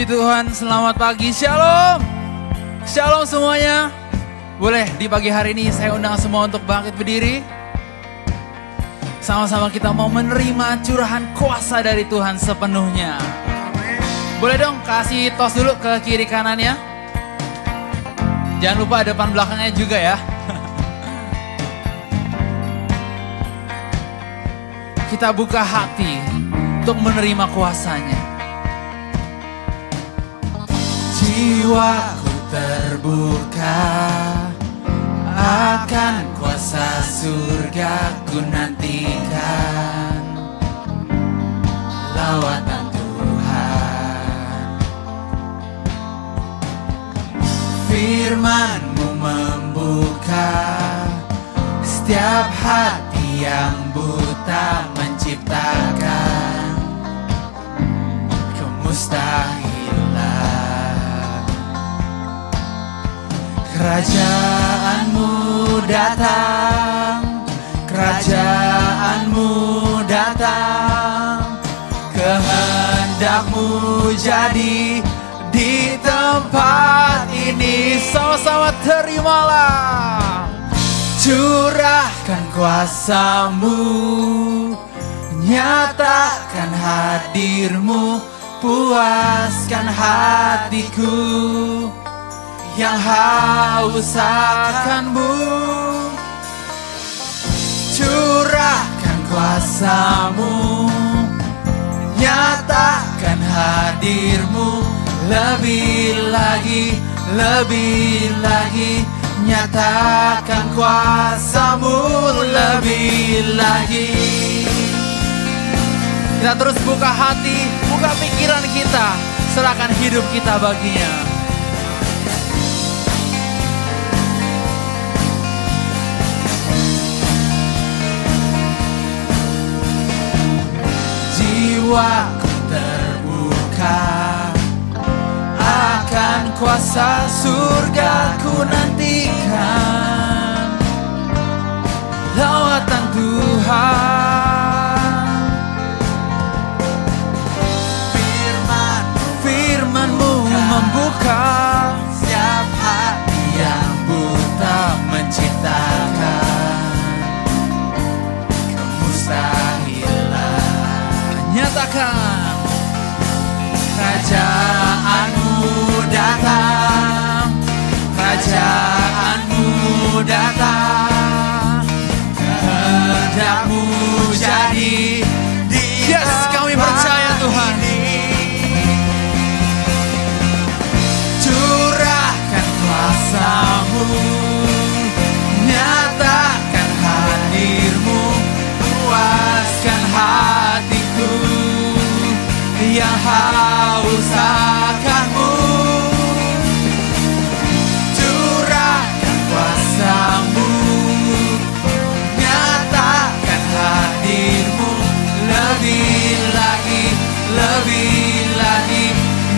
Puji Tuhan, selamat pagi, shalom. Shalom semuanya. Boleh di pagi hari ini saya undang semua untuk bangkit berdiri. Sama-sama kita mau menerima curahan kuasa dari Tuhan sepenuhnya. Boleh dong kasih tos dulu ke kiri kanannya. Jangan lupa depan belakangnya juga ya. Kita buka hati untuk menerima kuasanya. Jiwaku terbuka akan kuasa surga, ku nantikan lawatan Tuhan. Firman-Mu membuka setiap hati yang buta, menciptakan kemustahilan. Kerajaan-Mu datang, kerajaan-Mu datang, kehendak-Mu jadi di tempat ini. Sama-sama terimalah. Curahkan kuasa-Mu, nyatakan hadir-Mu, puaskan hatiku yang haus akan-Mu. Curahkan kuasa-Mu, nyatakan hadir-Mu, lebih lagi, nyatakan kuasa-Mu lebih lagi. Kita terus buka hati, buka pikiran kita, serahkan hidup kita baginya. Jiwaku terbuka akan kuasa surga, ku nantikan lawatan Tuhan. Firman-Mu membuka setiap hati yang buta, menciptakan kemustahilan. Nyatakan kerajaan-Mu datang, kerajaan-Mu datang, kehendak-Mu jadi di kami percaya Tuhan. Curahkan kuasa-Mu, nyatakan hadir-Mu, puaskan hatiku yang haus akan-Mu. Curahkan kuasa-Mu, nyatakan hadir-Mu, lebih lagi,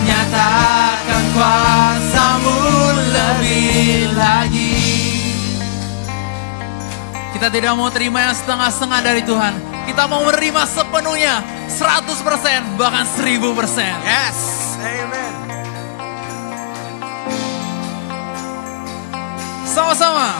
nyatakan kuasa-Mu lebih lagi. Kita tidak mau terima yang setengah-setengah dari Tuhan. Kita mau menerima sepenuhnya, 100%, bahkan 1000%. Yes, amen. Sama-sama.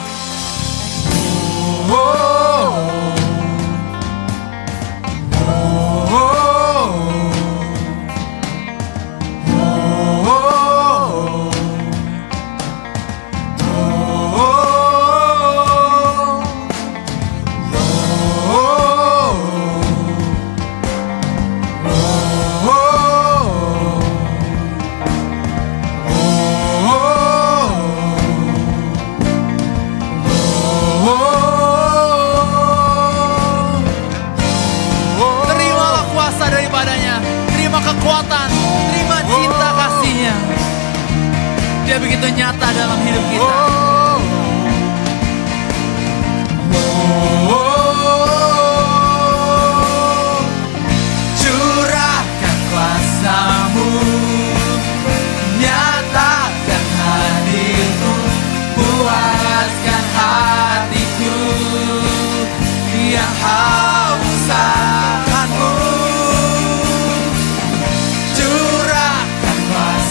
Kekuatan, terima cinta kasih-Nya. Dia begitu nyata dalam hidup kita. Curahkan kuasa-Mu, nyatakan hadir-Mu, puaskan hatiku yang haus akan-Mu. Curahkan kuasa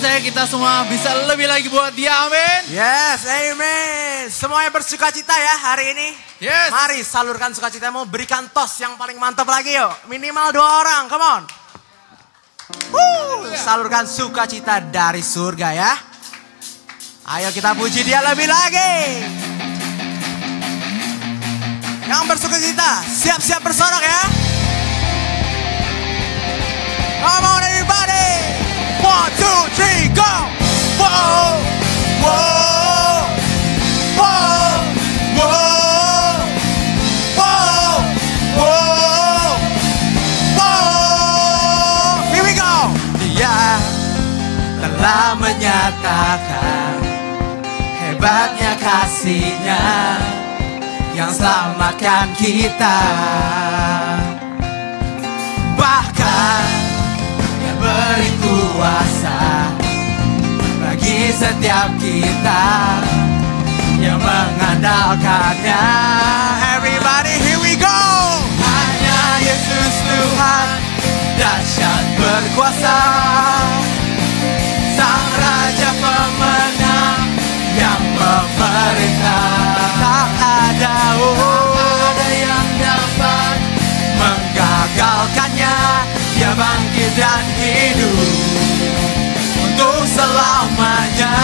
percaya kita semua bisa lebih lagi buat dia, amin. Yes, amen. Semuanya bersuka cita ya hari ini. Yes. Mari salurkan sukacitamu, berikan tos yang paling mantap lagi yuk. Minimal 2 orang, come on. Salurkan sukacita dari surga ya. Ayo kita puji dia lebih lagi. Yang bersukacita, siap-siap bersorak ya. Come on everybody. 1, 2, 3, go. Whoa, whoa, whoa, whoa, whoa, whoa, whoa. Here we go. Dia telah menyatakan hebatnya kasih-Nya yang selamatkan kita. Bahkan Dia beri kuasa bagi setiap kita yang mengandalkannya. Everybody here we go. Hanya Yesus Tuhan dahsyat berkuasa, Sang Raja pemenang yang memerintah. Tak ada yang dapat menggagalkannya. Dia bangkit dan hidup untuk selamanya.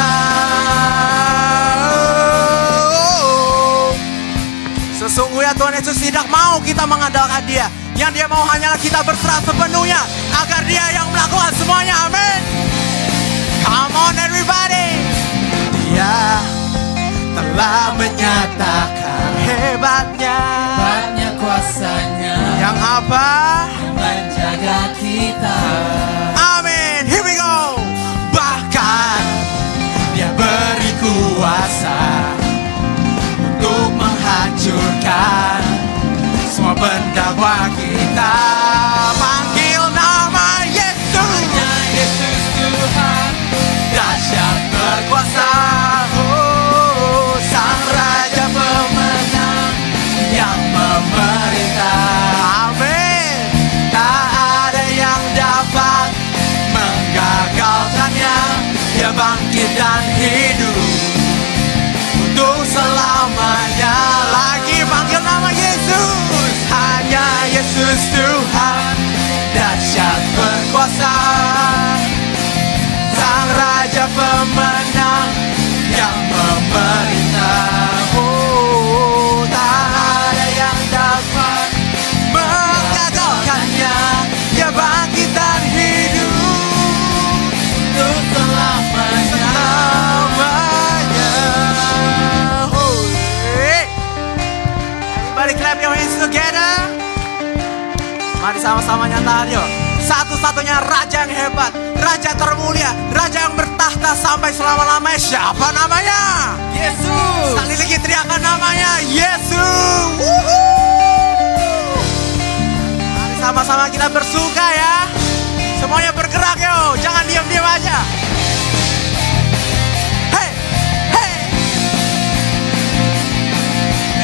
Sesungguhnya Tuhan Yesus tidak mau kita mengandalkan Dia. Yang Dia mau hanyalah kita berserah sepenuhnya agar Dia yang melakukan semuanya. Amin. Come on everybody. Dia telah menyatakan hebatnya kuasa-Nya yang apa? Menjaga kita. Amin. Here we go. Bahkan Dia beri kuasa untuk menghancurkan semua pendakwa kita. Panggil nama Yesus. Hanya Yesus Tuhan dahsyat berkuasa. Sang Raja pemenang yang memerintah. Amin. Tak ada yang dapat menggagalkannya. Dia bangkit dan hidup untuk selamanya. Lagi panggil nama Yesus. Hanya Yesus Tuhan dahsyat berkuasa. Sang Raja pemenang yang memerintah. Oh, tak ada yang dapat menggagalkannya. Dia bangkit dan hidup untuk selamanya. Oh, hey. Everybody clap your hands together. Mari sama-sama nyatakan yuk. Satu-satunya Raja yang hebat, Raja termulia, Raja yang bertahta sampai selama-lamanya. Siapa namanya? Yesus. Sekali lagi teriakan namanya, Yesus. Mari sama-sama kita bersuka ya. Semuanya bergerak yo, jangan diam-diam aja. Hey, hey.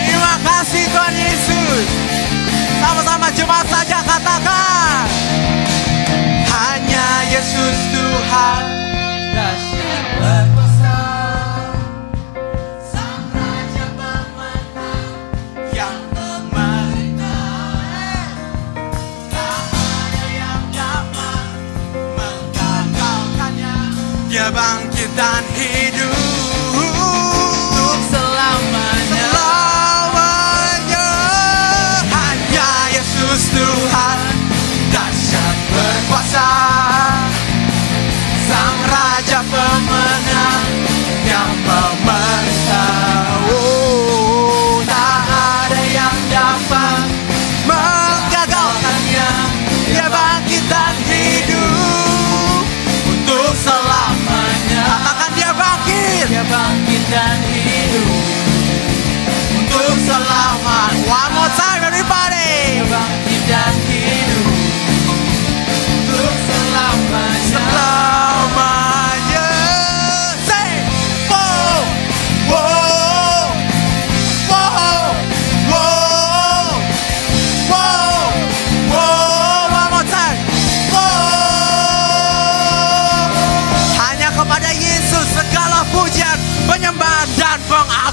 Terima kasih Tuhan Yesus. Sama-sama jemaat saja katakan. Hanya Yesus Tuhan Dahsyat berkuasa. Sang Raja pemenang yang memerintah. Tak ada yang dapat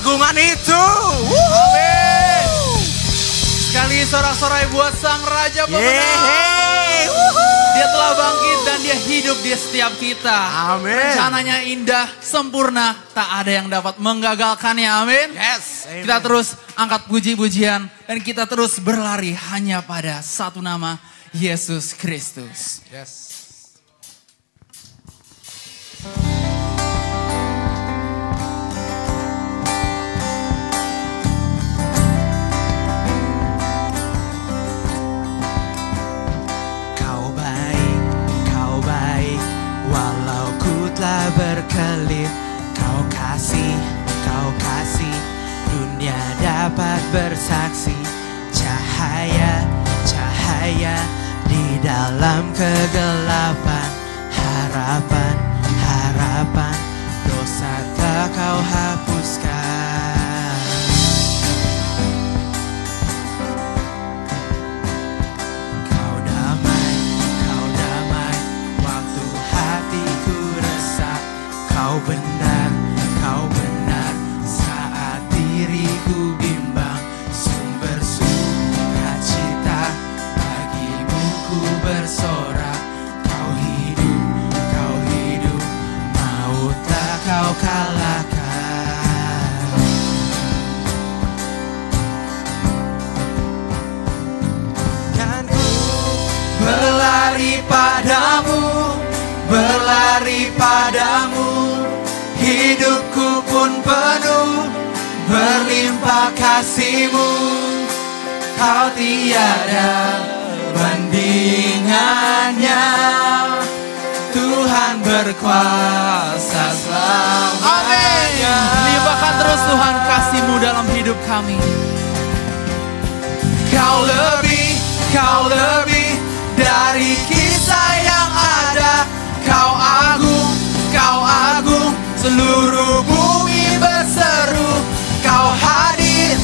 keagungan itu. Amin. Sekali sorak-sorai buat Sang Raja Pemenang. Dia telah bangkit dan dia hidup di setiap kita. Amin. Rencananya indah, sempurna, tak ada yang dapat menggagalkannya. Amin. Yes. Amen. Kita terus angkat puji-pujian dan kita terus berlari hanya pada satu nama, Yesus Kristus. Yes. Walau ku telah berkelit, kau kasih, dunia dapat bersaksi. Cahaya, cahaya di dalam kegelapan. Harapan, harapan, dosa tak kau hapuskan. Kau damai, waktu hatiku resah. Kau benar, saat diriku bimbang. Sumber sukacita, bagimu ku bersorak. Kau hidup, mautlah kau kalahkan. Kan ku berlari padamu, hidupku pun penuh, berlimpah kasih-Mu. Kau tiada bandingannya, Tuhan berkuasa selamanya. Limpahkan terus Tuhan kasih-Mu dalam hidup kami. Kau lebih dari kisah yang ada. Kau agung, seluruh bumi berseru. Kau hadir,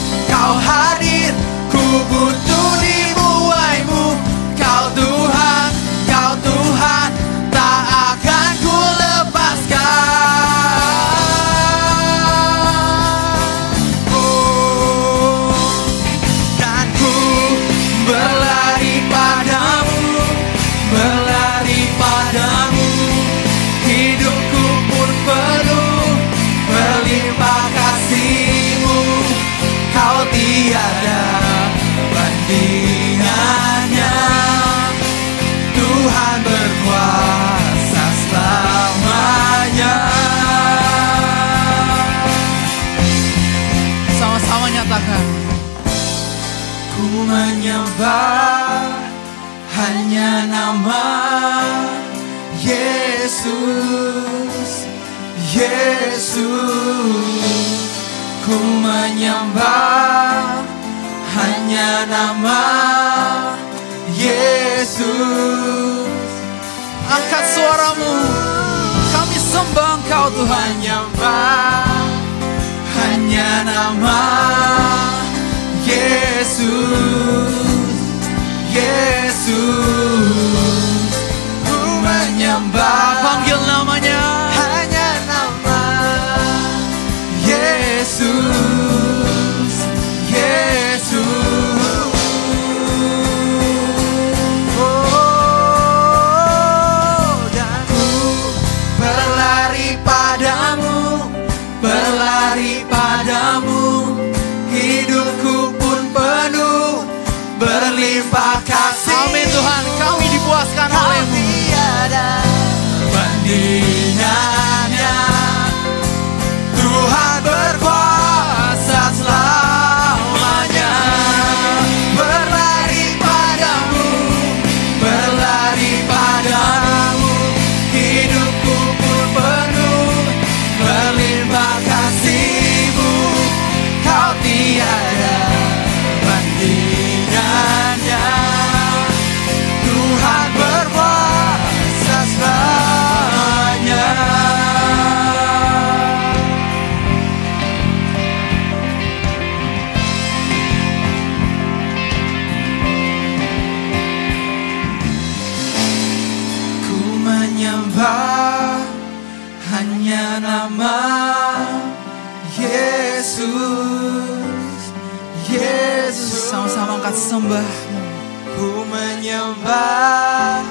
ku butuh dibuai-Mu. Kau Tuhan, tak akan ku lepaskan. Oh, dan ku berlari padamu, hidupku pun penuh, berlimpah kasih-Mu. Kau tiada bandingannya, Tuhan berkuasa selamanya. Sama-sama nyatakan. Ku menyembah hanya nama Yesus, ku menyembah hanya nama Yesus. Angkat suaramu, kami sembah Engkau Tuhan. Menyembah hanya nama Yesus, ku menyembah. Panggil namanya. Hanya nama Yesus. Oh, dan ku berlari padamu, hidupku pun penuh, berlimpah kasih. Amin Tuhan, kami dipuaskan oleh-Mu. Tiada bandingannya, Tuhan berkuasa selamanya. Berlari padamu, hidupku pun penuh, berlimpah kasih-Mu. Yesus. Sama-sama angkat sembah. Ku menyembah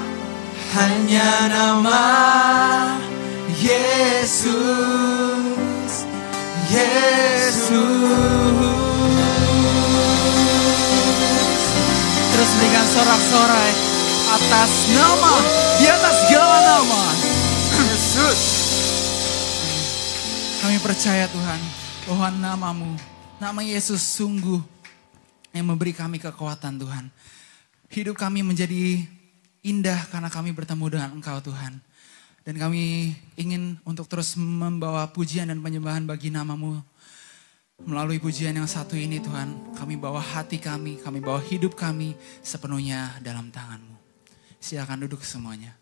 hanya nama Yesus. Terus berikan sorak-sorai atas nama, di atas segala nama. Yesus. Kami percaya Tuhan bahwa namamu, nama Yesus sungguh yang memberi kami kekuatan Tuhan. Hidup kami menjadi indah karena kami bertemu dengan Engkau Tuhan. Dan kami ingin untuk terus membawa pujian dan penyembahan bagi namamu. Melalui pujian yang satu ini Tuhan, kami bawa hati kami bawa hidup kami sepenuhnya dalam tangan-Mu. Silakan duduk semuanya.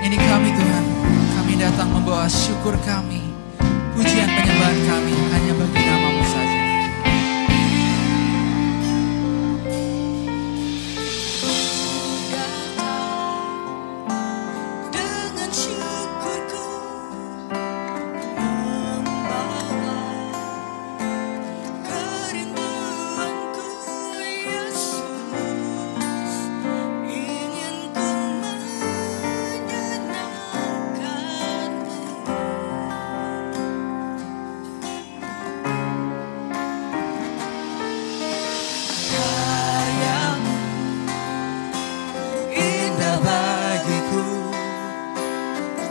Ini kami Tuhan, kami datang membawa syukur kami, pujian penyembahan kami hanya bagi nama-Mu saja. Dengan syukurku membawa kerinduanku Yesus, ingin ku karyamu indah bagiku,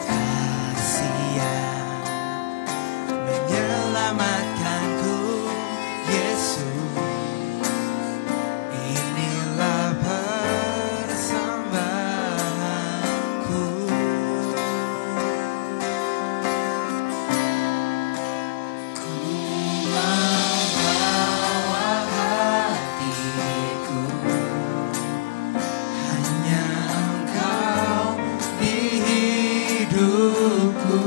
kasih yang menyelamatkanku Yesus, inilah persembahanku. Ku membawa hatiku, hanya Engkau di hidupku.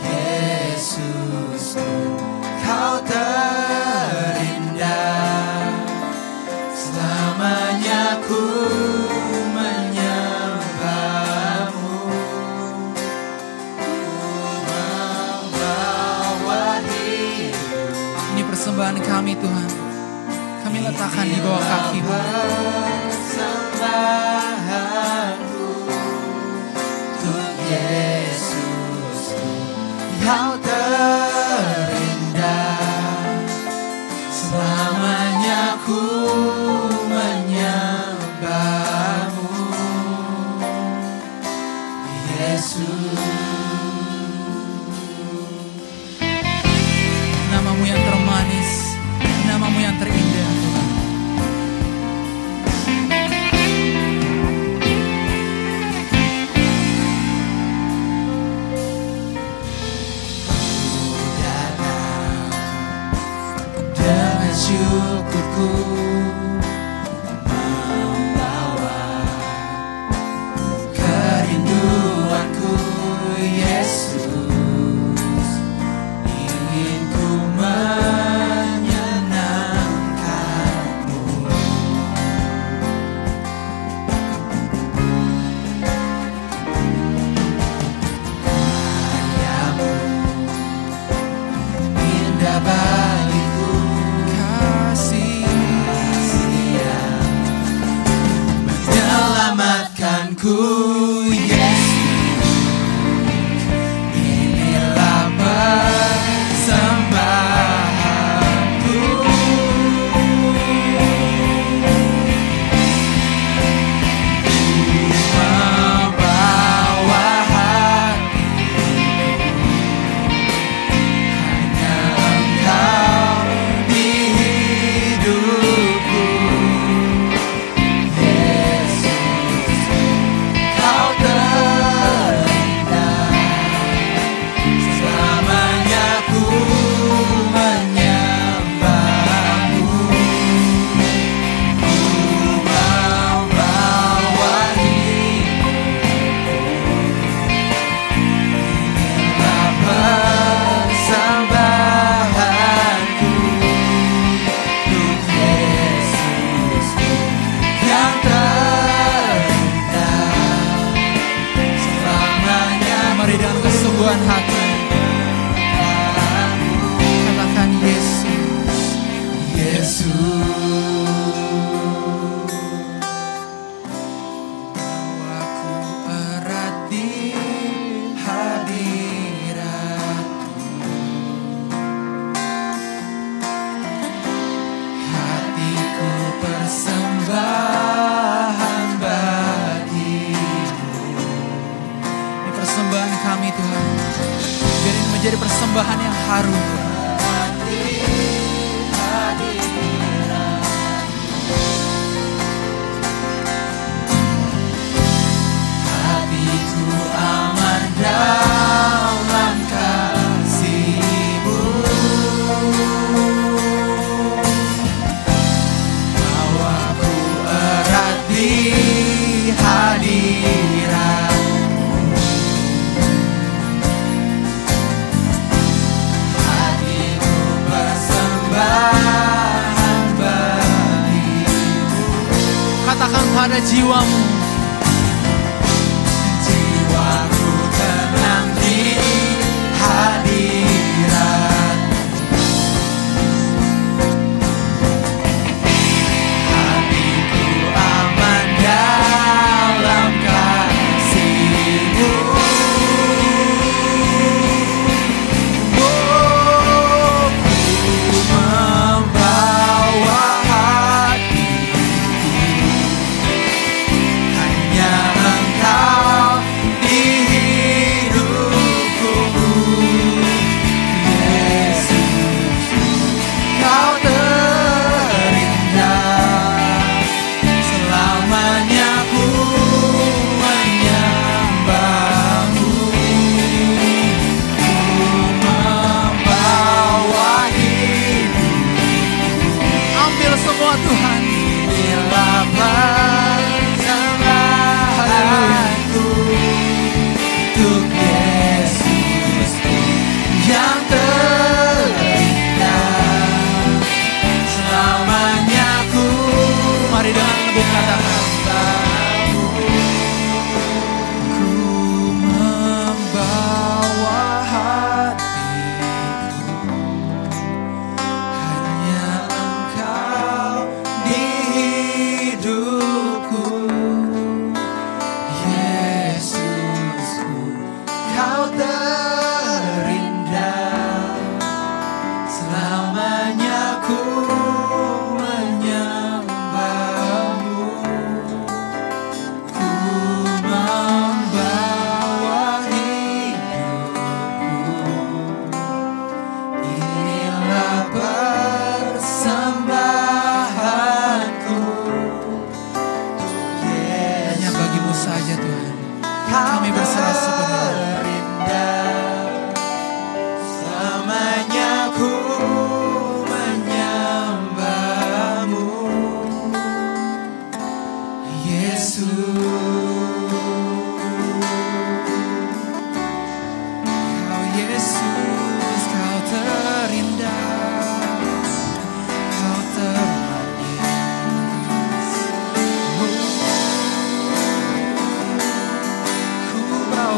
Yesusku, Kau terindah, selamanya ku menyembahmu. Ku membawa hidup, Ini persembahan kami Tuhan, kami letakkan di bawah kaki-Mu. persembahanku untuk Yesusku, Kau terindah, selamanya ku menyembahmu Yesus. Nama-Mu yang termanis, nama-Mu yang terindah Tuhan. Dengan syukurku membawa kerinduanku Yesus, ingin ku menyenangkanmu. Karyamu indah bagiku, Kasih yang menyelamatkanku Yesus, inilah persembahanku. Membawa hatiku, hanya Engkau di hidupku. Yesus, Kau kerinduan hati. Katakan Yesus, Yesus. Bawaku erat di hadirat-Mu. Hatiku persembahan bagi-Mu. Ini persembahan kami Tuhan. Biar ini menjadi persembahan yang harum. Hatiku aman dalam kasih-Mu. Bawaku erat di hadirat-Mu. Hatiku persembahan bagi-Mu. Katakan pada jiwamu, jiwaku tenang di hadirat-Mu. Hatiku aman dalam kasih-Mu. Oh, ku membawa hatiku, hanya Engkau di hidupku. Yesus, Kau terindah, selamanya ku menyembah-Mu. Ku membawa hidup. Ambil semua Tuhan. Inilah persembahanku untuk Yesus yang terindah, selamanya ku. Mari dengan lembut katakan, ku membawa hatiku, hanya Engkau di hidupku. Yesusku, Kau terindah, selamanya ku menyembah-Mu. Ku membawa hidupku, inilah persembahanku untuk Yesus. Hanya bagi-Mu saja Tuhan. Kami berserah sepenuhnya. Selamanya ku menyembah-Mu. Yesus, Kau Yesus, Kau terindah, Kau termanis. Ku bawa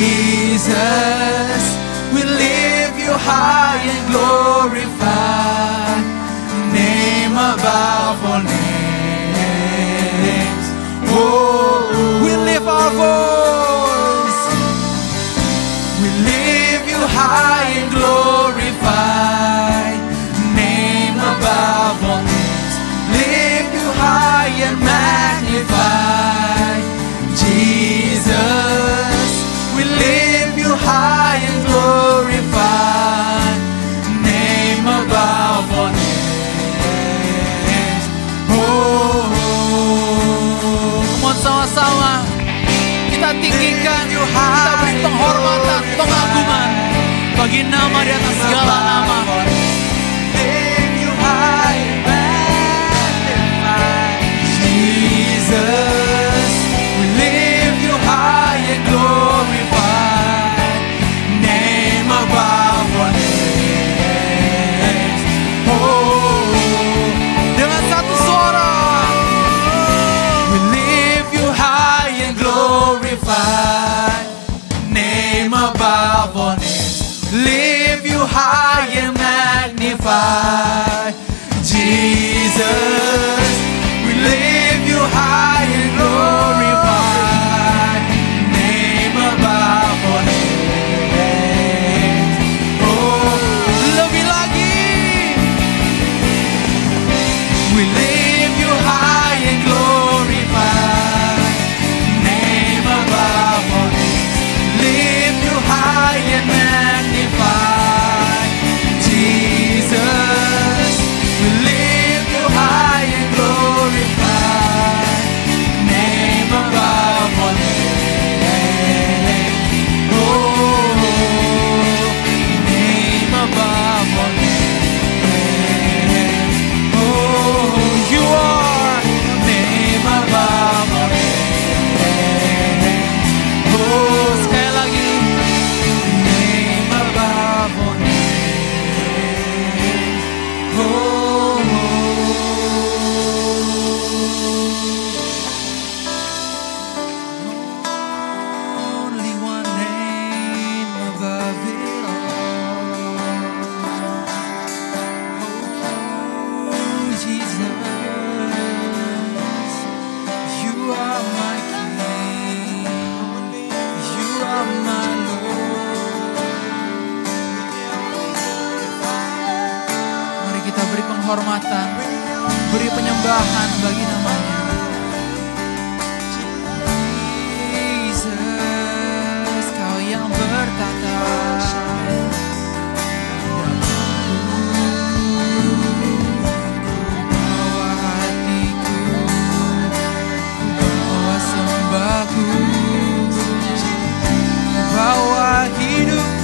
Jesus, we lift you high and glorify, name above all names. Oh, we lift our voice, we lift you high and glorify, name above all names. Lift you high and magnify, Jesus, we lift you high and glorify, name above all names. Oh, come on, sama-sama kita tinggikan, kita beri penghormatan, pengagungan bagi nama di atas segala nama. Lift you high and magnify, Jesus, we lift you high and glorify, name above all names. Oh, dengan satu suara, we lift you high and glorify, name above all names. Lift you high and magnify, Jesus, we lift you high and glorify, name above all names. Oh, lebih lagi, we lift you high and glorify, name above all names. Lift you high and magnify, Jesus, we lift you high and glorify, name above all names. Oh, name above all names. Oh, you are name above all names. Oh, sekali lagi, name above all names. Oh, only one name above it all. Oh, Jesus, you are my King, you are my Lord. Mari kita beri penghormatan, beri penyembahan bagi namanya. Jesus, kau yang bertata. Bawa hatiku, bawa sembahku, bawa hidupku.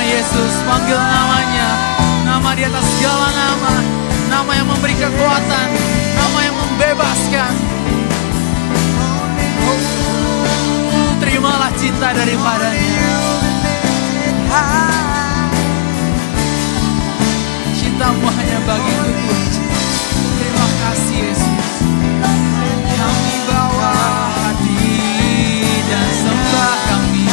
Yesus, panggil namanya, nama di atas segala nama, nama yang memberi kekuatan, nama yang membebaskan. Oh, terimalah cinta daripadanya. Cintamu hanya bagiku. Terima kasih Yesus. Kami bawa hati dan sembah kami.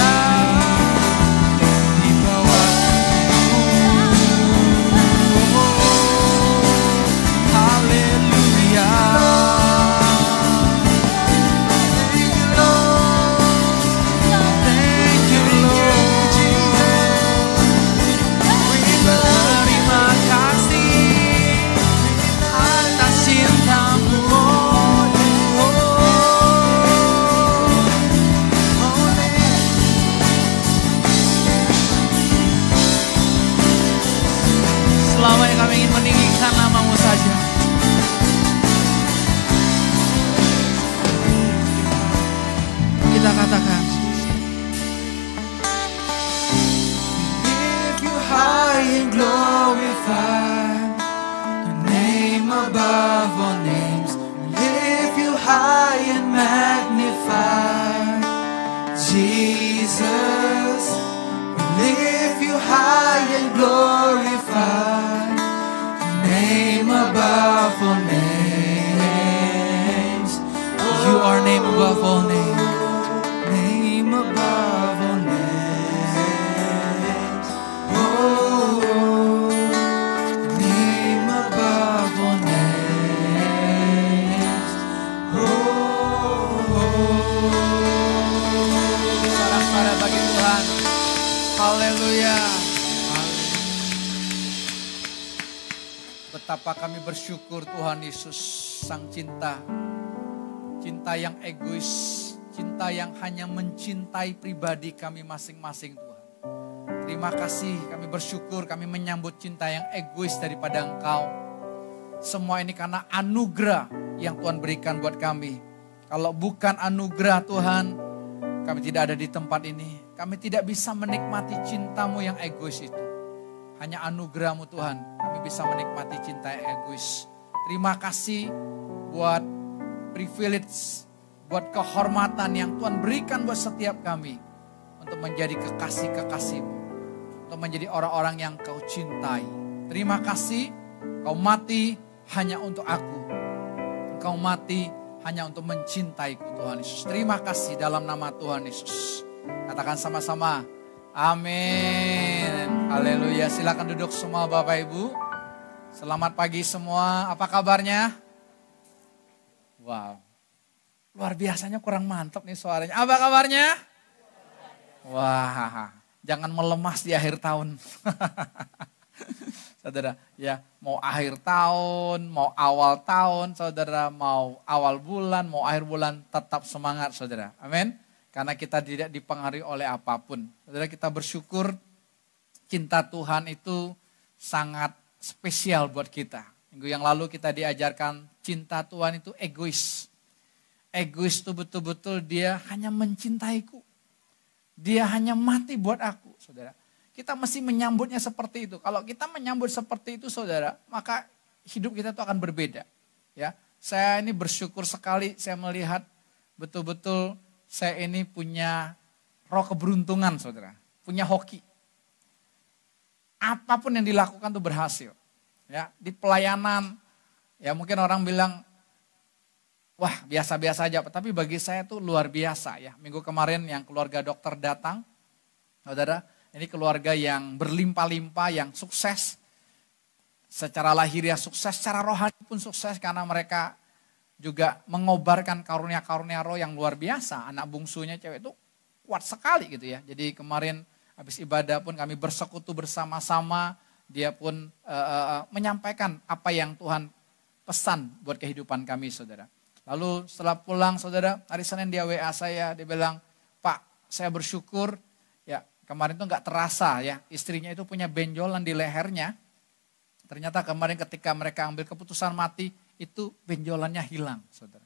Thank you, Haleluya. Betapa kami bersyukur Tuhan Yesus, Sang Cinta. Cinta yang egois, cinta yang hanya mencintai pribadi kami masing-masing Tuhan. Terima kasih, kami bersyukur, kami menyambut cinta yang egois daripada Engkau. Semua ini karena anugerah yang Tuhan berikan buat kami. Kalau bukan anugerah Tuhan, kami tidak ada di tempat ini. Kami tidak bisa menikmati cinta-Mu yang egois itu. Hanya anugerah-Mu Tuhan, kami bisa menikmati cinta yang egois. Terima kasih buat privilege, buat kehormatan yang Tuhan berikan buat setiap kami. Untuk menjadi kekasih-kekasih-Mu. Untuk menjadi orang-orang yang Kau cintai. Terima kasih, Kau mati hanya untuk aku. Engkau mati hanya untuk mencintaiku Tuhan Yesus. Terima kasih dalam nama Tuhan Yesus. Katakan sama-sama, amin. Haleluya. Silakan duduk semua Bapak Ibu. Selamat pagi semua. Apa kabarnya? Wow. Luar biasanya kurang mantap nih suaranya. Apa kabarnya? Wah, jangan melemas di akhir tahun. Saudara, ya mau akhir tahun, mau awal tahun, saudara, mau awal bulan, mau akhir bulan, tetap semangat saudara. Amin. Karena kita tidak dipengaruhi oleh apapun. Saudara, kita bersyukur cinta Tuhan itu sangat spesial buat kita. Minggu yang lalu kita diajarkan cinta Tuhan itu egois. Egois itu betul-betul dia hanya mencintaiku. Dia hanya mati buat aku, saudara. Kita mesti menyambutnya seperti itu. Kalau kita menyambut seperti itu, saudara, maka hidup kita itu akan berbeda. Ya, saya ini bersyukur sekali saya melihat betul-betul saya ini punya roh keberuntungan, saudara. Punya hoki. Apapun yang dilakukan itu berhasil. Ya, di pelayanan, ya mungkin orang bilang, wah biasa-biasa aja. Tapi bagi saya itu luar biasa ya. Minggu kemarin yang keluarga dokter datang, saudara. Ini keluarga yang berlimpah-limpah, yang sukses. Secara lahiriah sukses, secara rohani pun sukses. Karena mereka juga mengobarkan karunia-karunia roh yang luar biasa. Anak bungsunya cewek itu kuat sekali gitu ya. Jadi kemarin habis ibadah pun kami bersekutu bersama-sama. Dia pun menyampaikan apa yang Tuhan pesan buat kehidupan kami saudara. Lalu setelah pulang saudara, hari Senin dia WA saya. Dia bilang, Pak saya bersyukur. Kemarin itu gak terasa ya, istrinya itu punya benjolan di lehernya. Ternyata kemarin ketika mereka ambil keputusan mati, itu benjolannya hilang, saudara.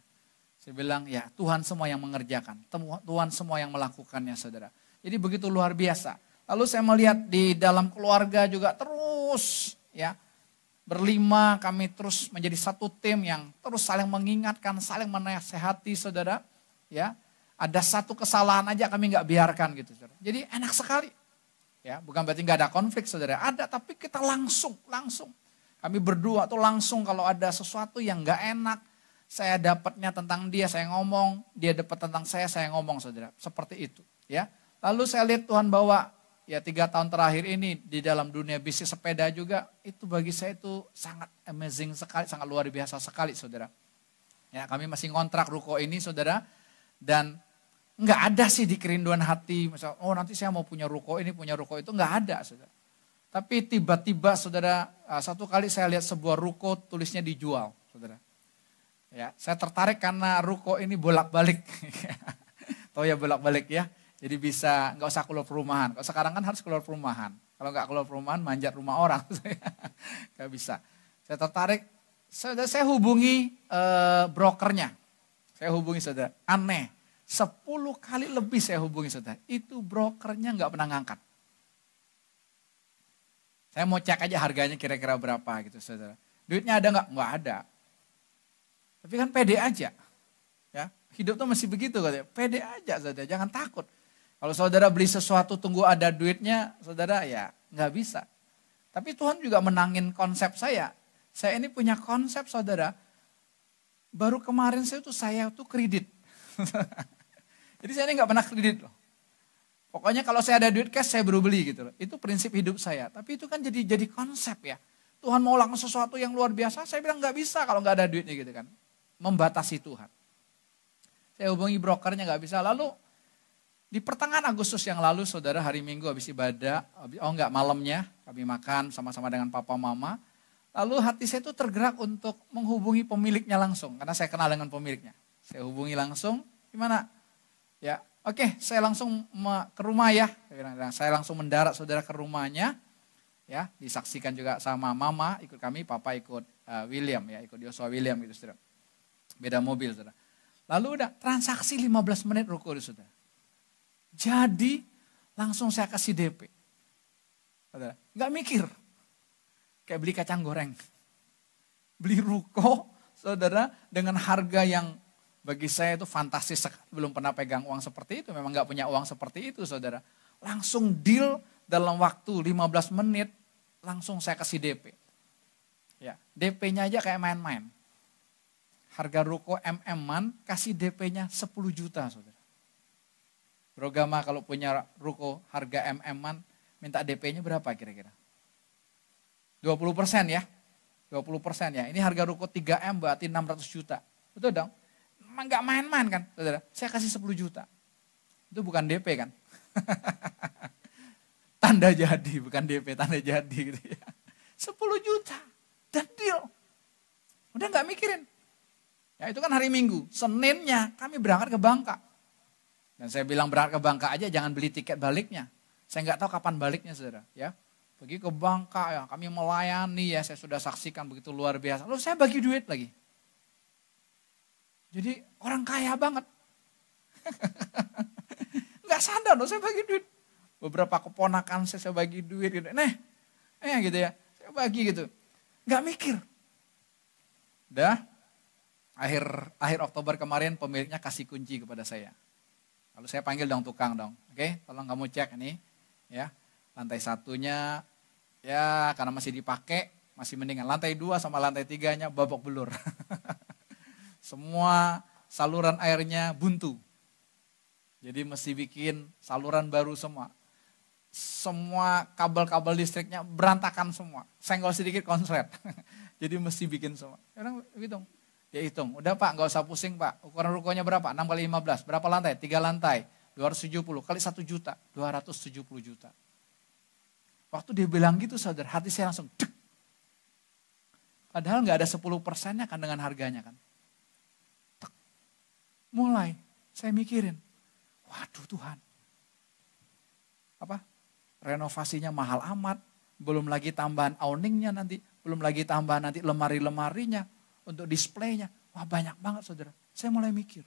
Saya bilang ya Tuhan semua yang mengerjakan, Tuhan semua yang melakukannya, saudara. Jadi begitu luar biasa. Lalu saya melihat di dalam keluarga juga terus ya, berlima kami terus menjadi satu tim yang terus saling mengingatkan, saling menasehati, saudara. Ya. Ada satu kesalahan aja kami gak biarkan gitu. Saudara. Jadi enak sekali. Ya, bukan berarti gak ada konflik saudara. Ada tapi kita langsung. Kami berdua tuh langsung kalau ada sesuatu yang gak enak. Saya dapatnya tentang dia, saya ngomong. Dia dapat tentang saya ngomong saudara. Seperti itu. Ya. Lalu saya lihat Tuhan bawa ya 3 tahun terakhir ini di dalam dunia bisnis sepeda juga. Itu bagi saya itu sangat amazing sekali, sangat luar biasa sekali saudara. Ya, kami masih ngontrak ruko ini saudara. Dan nggak ada sih di kerinduan hati, misal, oh nanti saya mau punya ruko ini, punya ruko itu, nggak ada saudara. Tapi tiba-tiba saudara, satu kali saya lihat sebuah ruko tulisnya dijual saudara. Ya, saya tertarik karena ruko ini bolak-balik. Tahu ya bolak-balik ya, jadi bisa nggak usah keluar perumahan. Kalau sekarang kan harus keluar perumahan. Kalau nggak keluar perumahan manjat rumah orang, nggak bisa. Saya tertarik, saya hubungi brokernya. Saya hubungi saudara, aneh. 10 kali lebih saya hubungi saudara. Itu brokernya gak pernah ngangkat. Saya mau cek aja harganya kira-kira berapa gitu saudara. Duitnya ada gak? Nggak ada. Tapi kan pede aja. Ya, hidup tuh masih begitu katanya. Pede aja saudara, jangan takut. Kalau saudara beli sesuatu tunggu ada duitnya, saudara ya gak bisa. Tapi Tuhan juga menangin konsep saya. Saya ini punya konsep saudara. Baru kemarin saya tuh kredit. Jadi saya ini gak pernah kredit loh. Pokoknya kalau saya ada duit cash saya baru beli gitu loh. Itu prinsip hidup saya. Tapi itu kan jadi konsep ya. Tuhan mau lakukan sesuatu yang luar biasa. Saya bilang gak bisa kalau gak ada duitnya gitu kan. Membatasi Tuhan. Saya hubungi brokernya gak bisa. Lalu Di pertengahan Agustus yang lalu, saudara, hari Minggu habis ibadah, malamnya kami makan sama-sama dengan papa mama. Lalu hati saya itu tergerak untuk menghubungi pemiliknya langsung, karena saya kenal dengan pemiliknya. Saya hubungi langsung, gimana? Ya, oke, saya langsung ke rumah ya. Saya langsung mendarat saudara ke rumahnya. Ya, disaksikan juga sama mama, ikut kami, papa ikut William ya, ikut Joshua William gitu saudara. Beda mobil saudara. Lalu udah transaksi 15 menit ruko saudara. Jadi langsung saya kasih DP. Saudara, nggak mikir. Kayak beli kacang goreng. Beli ruko, saudara, dengan harga yang bagi saya itu fantastis sekali. Belum pernah pegang uang seperti itu, memang nggak punya uang seperti itu saudara. Langsung deal dalam waktu 15 menit, langsung saya kasih DP. Ya, DP-nya aja kayak main-main. Harga ruko MM-an, kasih DP-nya 10 juta saudara. Rogama kalau punya ruko harga MM-an, minta DP-nya berapa kira-kira? 20% ya. 20% ya. Ini harga ruko 3M berarti 600 juta. Betul dong? Emang gak main-main kan, saudara? Saya kasih 10 juta. Itu bukan DP kan? Tanda jadi, bukan DP, tanda jadi gitu ya. 10 juta. Dan deal. Udah gak mikirin. Ya itu kan hari Minggu. Seninnya kami berangkat ke Bangka. Dan saya bilang berangkat ke Bangka aja jangan beli tiket baliknya. Saya nggak tahu kapan baliknya saudara. Ya, pergi ke Bangka ya, kami melayani ya, saya sudah saksikan begitu luar biasa. Lalu saya bagi duit lagi. Jadi orang kaya banget. Nggak sadar loh saya bagi duit. Beberapa keponakan saya bagi duit gitu. Gitu ya, saya bagi gitu. Nggak mikir. Udah, akhir Oktober kemarin pemiliknya kasih kunci kepada saya. Lalu saya panggil dong tukang dong, oke, tolong kamu cek ini, ya, lantai 1-nya, ya karena masih dipakai, masih mendingan. Lantai 2 sama lantai 3-nya babak belur. Semua saluran airnya buntu. Jadi mesti bikin saluran baru semua. Semua kabel-kabel listriknya berantakan semua, senggol sedikit konslet. Jadi mesti bikin semua. Sekarang hitung. Dia hitung, udah Pak gak usah pusing Pak, ukuran rukonya berapa? 6 kali 15, berapa lantai? 3 lantai, 270 kali 1 juta, 270 juta. Waktu dia bilang gitu saudara, hati saya langsung dek. Padahal gak ada 10%-nya kan dengan harganya kan. Tek. Mulai saya mikirin, waduh Tuhan. Renovasinya mahal amat, belum lagi tambahan awningnya nanti, belum lagi tambahan nanti lemari-lemarinya. Untuk displaynya, wah banyak banget saudara. Saya mulai mikir.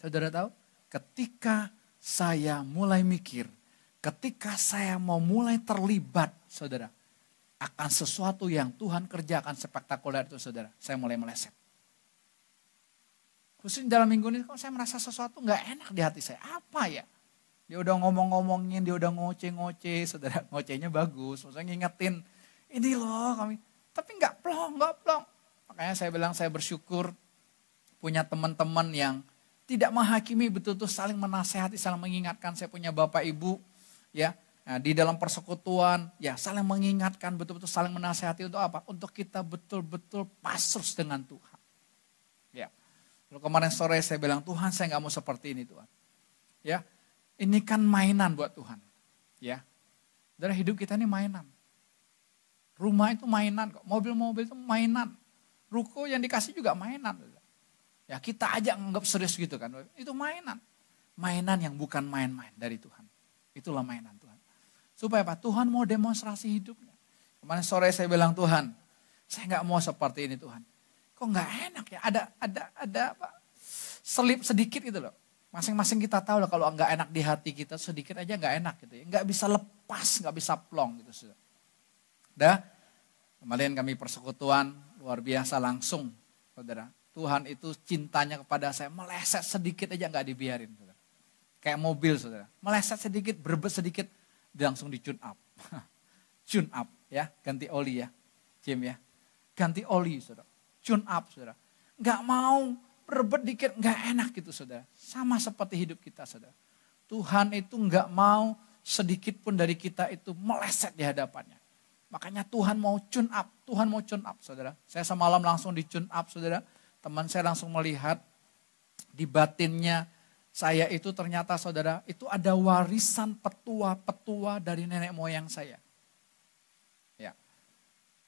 Saudara tahu, ketika saya mulai mikir, ketika saya mau mulai terlibat saudara, akan sesuatu yang Tuhan kerjakan spektakuler itu saudara, saya mulai meleset. Khususnya dalam minggu ini, kok saya merasa sesuatu gak enak di hati saya. Apa ya? Dia udah ngomong-ngomongin, dia udah ngoceh-ngoceh, saudara. Ngocehnya bagus, maksudnya ngingetin, ini loh kami. Tapi gak plong. Makanya saya bilang saya bersyukur punya teman-teman yang tidak menghakimi, betul-betul saling menasehati, saling mengingatkan. Saya punya bapak ibu ya, nah, di dalam persekutuan ya saling mengingatkan, betul-betul saling menasehati untuk apa? Untuk kita betul-betul pasrah dengan Tuhan. Ya. Lalu kemarin sore saya bilang Tuhan saya nggak mau seperti ini Tuhan. Ya, ini kan mainan buat Tuhan. Ya, dari hidup kita ini mainan. Rumah itu mainan kok, mobil-mobil itu mainan. Ruko yang dikasih juga mainan. Ya kita aja anggap serius gitu kan. Itu mainan. Mainan yang bukan main-main dari Tuhan. Itulah mainan Tuhan. Supaya apa? Tuhan mau demonstrasi hidupnya. Kemarin sore saya bilang Tuhan, saya gak mau seperti ini Tuhan. Kok gak enak ya? Ada apa? Selip sedikit gitu loh. Masing-masing kita tahu lah kalau gak enak di hati kita sedikit aja gak enak gitu ya. Gak bisa lepas, gak bisa plong gitu. Udah, kemarin kami persekutuan. Luar biasa langsung, saudara. Tuhan itu cintanya kepada saya meleset sedikit aja nggak dibiarin, saudara. Kayak mobil, saudara. Meleset sedikit, berbet sedikit, dia langsung di tune up. Tune up, ya. Ganti oli ya, Jim ya. Ganti oli, saudara. Tune up, saudara. Nggak mau berbet dikit, nggak enak gitu, saudara. Sama seperti hidup kita, saudara. Tuhan itu nggak mau sedikit pun dari kita itu meleset di hadapannya. Makanya Tuhan mau tune up, saudara. Saya semalam langsung di tune up, saudara. Teman saya langsung melihat di batinnya Saya itu ternyata saudara, itu ada warisan petua-petua dari nenek moyang saya. Ya.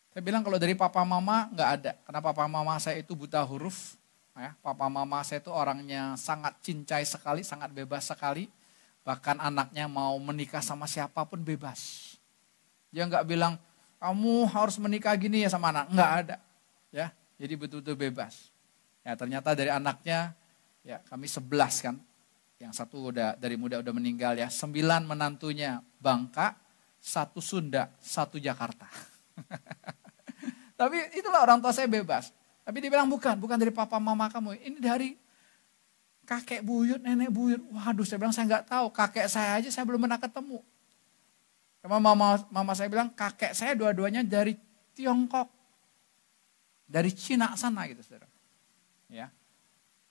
Saya bilang kalau dari papa mama nggak ada. Karena papa mama saya itu buta huruf. Ya. Papa mama saya itu orangnya sangat cincai sekali, sangat bebas sekali. Bahkan anaknya mau menikah sama siapapun bebas. Dia nggak bilang, kamu harus menikah gini ya sama anak. Nggak ada. Ya. Jadi betul-betul bebas. Ya ternyata dari anaknya, ya kami 11 kan. Yang satu udah dari muda udah meninggal ya. 9 menantunya Bangka, 1 Sunda, 1 Jakarta. Tapi itulah orang tua saya bebas. Tapi dia bilang bukan dari papa mama kamu. Ini dari kakek buyut, nenek buyut. Waduh saya bilang saya nggak tahu. Kakek saya aja saya belum pernah ketemu. Sama mama saya bilang kakek saya dua-duanya dari Tiongkok. Dari Cina sana gitu saudara. Ya.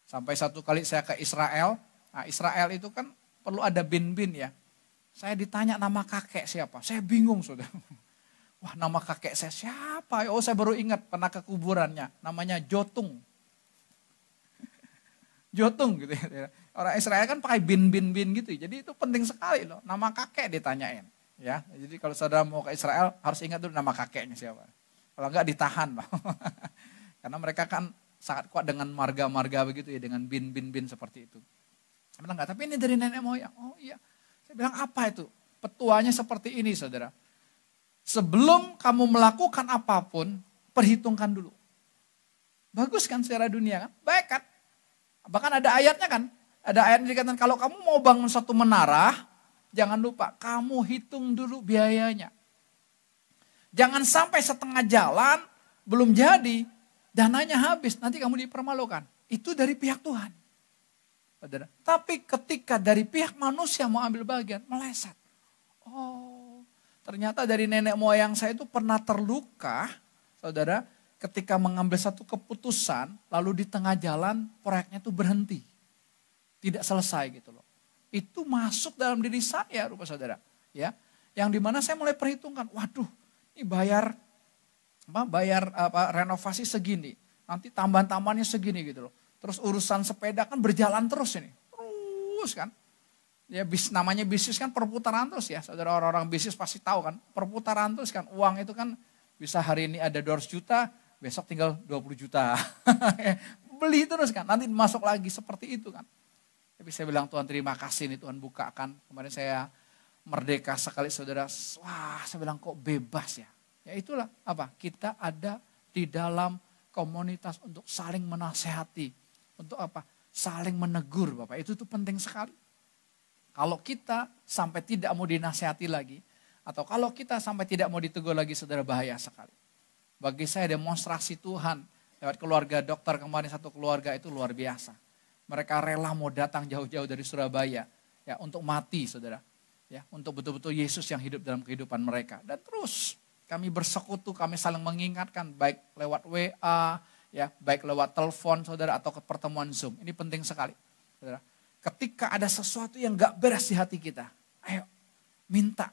Sampai satu kali saya ke Israel. Nah, Israel itu kan perlu ada bin-bin ya. Saya ditanya nama kakek siapa. Saya bingung saudara. Wah nama kakek saya siapa? Oh saya baru ingat pernah ke kuburannya. Namanya Jotung. Jotung gitu ya. Orang Israel kan pakai bin gitu. Jadi itu penting sekali loh. Nama kakek ditanyain. Ya, jadi kalau saudara mau ke Israel harus ingat dulu nama kakeknya siapa. Kalau enggak ditahan loh. Karena mereka kan sangat kuat dengan marga-marga begitu ya. Dengan bin seperti itu. Saya bilang enggak, tapi ini dari nenek moyang. Oh iya. Saya bilang apa itu? Petuanya seperti ini saudara. Sebelum kamu melakukan apapun, perhitungkan dulu. Bagus kan secara dunia kan? Baik kan? Bahkan ada ayatnya kan? Ada ayat yang dikatakan kalau kamu mau bangun satu menara, jangan lupa kamu hitung dulu biayanya. Jangan sampai setengah jalan, belum jadi, dananya habis, nanti kamu dipermalukan. Itu dari pihak Tuhan. Saudara. Tapi ketika dari pihak manusia mau ambil bagian, meleset. Oh, ternyata dari nenek moyang saya itu pernah terluka, saudara, ketika mengambil satu keputusan, lalu di tengah jalan proyeknya itu berhenti. Tidak selesai gitu loh. Itu masuk dalam diri saya, rupa saudara. Ya, yang dimana saya mulai perhitungkan, waduh, ini bayar renovasi segini, nanti tambahan-tambahannya segini gitu loh. Terus urusan sepeda kan berjalan terus ini. Terus kan. Ya namanya bisnis kan perputaran terus ya. Saudara orang-orang bisnis pasti tahu kan. Perputaran terus kan. Uang itu kan bisa hari ini ada 200 juta. Besok tinggal 20 juta. Beli terus kan. Nanti masuk lagi seperti itu kan. Tapi saya bilang Tuhan terima kasih nih Tuhan bukakan. Kemarin saya merdeka sekali saudara. Wah saya bilang kok bebas ya. Ya itulah apa. Kita ada di dalam komunitas untuk saling menasehati. Untuk apa? Saling menegur Bapak. Itu tuh penting sekali. Kalau kita sampai tidak mau dinasehati lagi. Atau kalau kita sampai tidak mau ditegur lagi saudara bahaya sekali. Bagi saya demonstrasi Tuhan. Lewat keluarga dokter kemarin satu keluarga itu luar biasa. Mereka rela mau datang jauh-jauh dari Surabaya. Ya untuk mati saudara. Ya untuk betul-betul Yesus yang hidup dalam kehidupan mereka. Dan terus kami bersekutu, kami saling mengingatkan. Baik lewat WA. Ya, baik lewat telepon saudara atau ke pertemuan Zoom. Ini penting sekali. Saudara. Ketika ada sesuatu yang gak beres di hati kita. Ayo minta.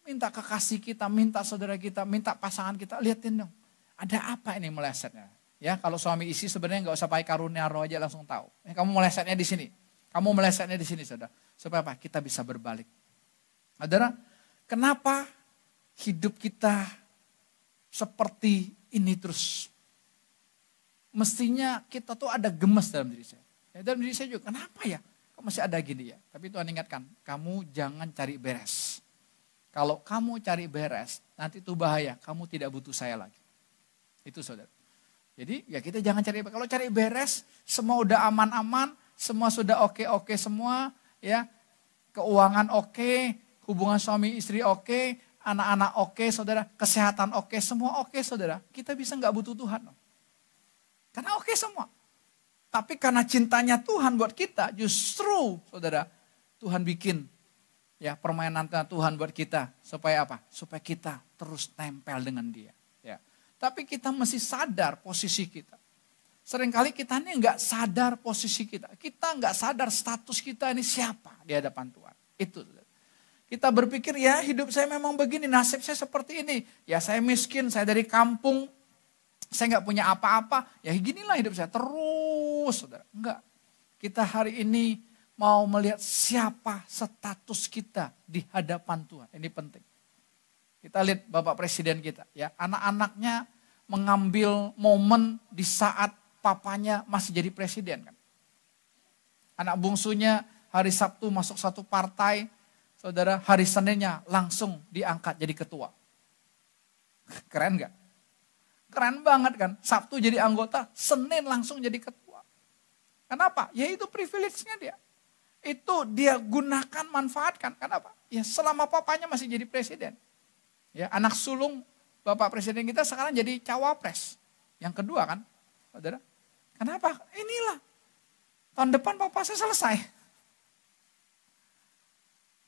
Minta kekasih kita, minta saudara kita, minta pasangan kita. Lihatin dong. Ada apa ini melesetnya. Ya kalau suami istri sebenarnya gak usah pakai karunia roh aja langsung tahu. Kamu melesetnya di sini. Kamu melesetnya di sini saudara. Supaya apa? Kita bisa berbalik. Saudara, kenapa hidup kita seperti ini terus? Mestinya kita tuh ada gemes dalam diri saya. Ya, dalam diri saya juga, kenapa ya? Kok masih ada gini ya? Tapi Tuhan ingatkan, kamu jangan cari beres. Kalau kamu cari beres, nanti itu bahaya. Kamu tidak butuh saya lagi. Itu saudara. Jadi ya kita jangan cari beres. Kalau cari beres, semua udah aman-aman, semua sudah oke-oke semua. Ya, keuangan oke, hubungan suami istri oke, anak-anak oke saudara, kesehatan oke, semua oke saudara. Kita bisa gak butuh Tuhan. Karena oke semua. Tapi karena cintanya Tuhan buat kita, justru saudara, Tuhan bikin ya permainan Tuhan buat kita. Supaya apa? Supaya kita terus tempel dengan dia. Ya. Tapi kita mesti sadar posisi kita. Seringkali kita ini nggak sadar posisi kita. Kita nggak sadar status kita ini siapa di hadapan Tuhan. Itu saudara. Kita berpikir ya hidup saya memang begini, nasib saya seperti ini. Ya saya miskin, saya dari kampung. Saya nggak punya apa-apa, ya ginilah hidup saya terus, saudara. Enggak, kita hari ini mau melihat siapa status kita di hadapan Tuhan. Ini penting. Kita lihat Bapak Presiden kita, ya, anak-anaknya mengambil momen di saat papanya masih jadi presiden kan. Anak bungsunya hari Sabtu masuk satu partai, saudara, hari Seninnya langsung diangkat jadi ketua. Keren gak? Keren banget kan, Sabtu jadi anggota, Senin langsung jadi ketua. Kenapa? Ya itu privilege-nya dia. Itu dia gunakan, manfaatkan. Kenapa? Ya selama papanya masih jadi presiden. Ya, anak sulung Bapak Presiden kita sekarang jadi cawapres. Yang kedua kan, saudara. Kenapa? Inilah. Tahun depan papa saya selesai.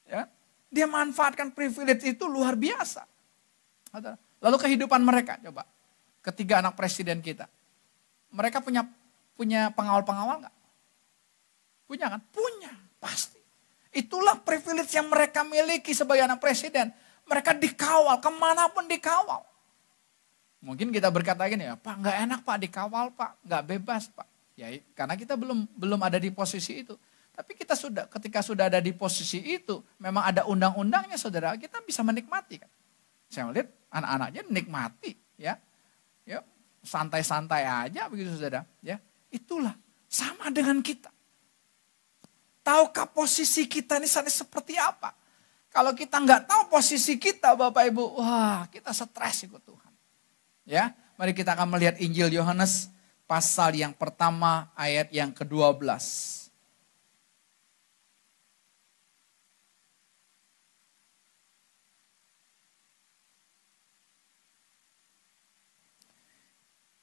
Ya, dia manfaatkan privilege itu luar biasa. Saudara. Lalu kehidupan mereka, coba. Ketiga anak presiden kita. Mereka punya pengawal-pengawal nggak? Punya kan? Punya, pasti. Itulah privilege yang mereka miliki sebagai anak presiden. Mereka dikawal, kemanapun dikawal. Mungkin kita berkata gini, ya Pak nggak enak Pak dikawal Pak, nggak bebas Pak. Ya karena kita belum ada di posisi itu. Tapi kita ketika sudah ada di posisi itu, memang ada undang-undangnya saudara, kita bisa menikmati kan. Saya melihat anak-anaknya nikmati ya. Ya, santai-santai aja begitu saudara. Ya, itulah sama dengan kita. Tahukah posisi kita ini saat ini seperti apa? Kalau kita nggak tahu posisi kita Bapak Ibu, wah kita stres ikut Tuhan. Ya, mari kita akan melihat Injil Yohanes pasal yang pertama ayat yang ke-12.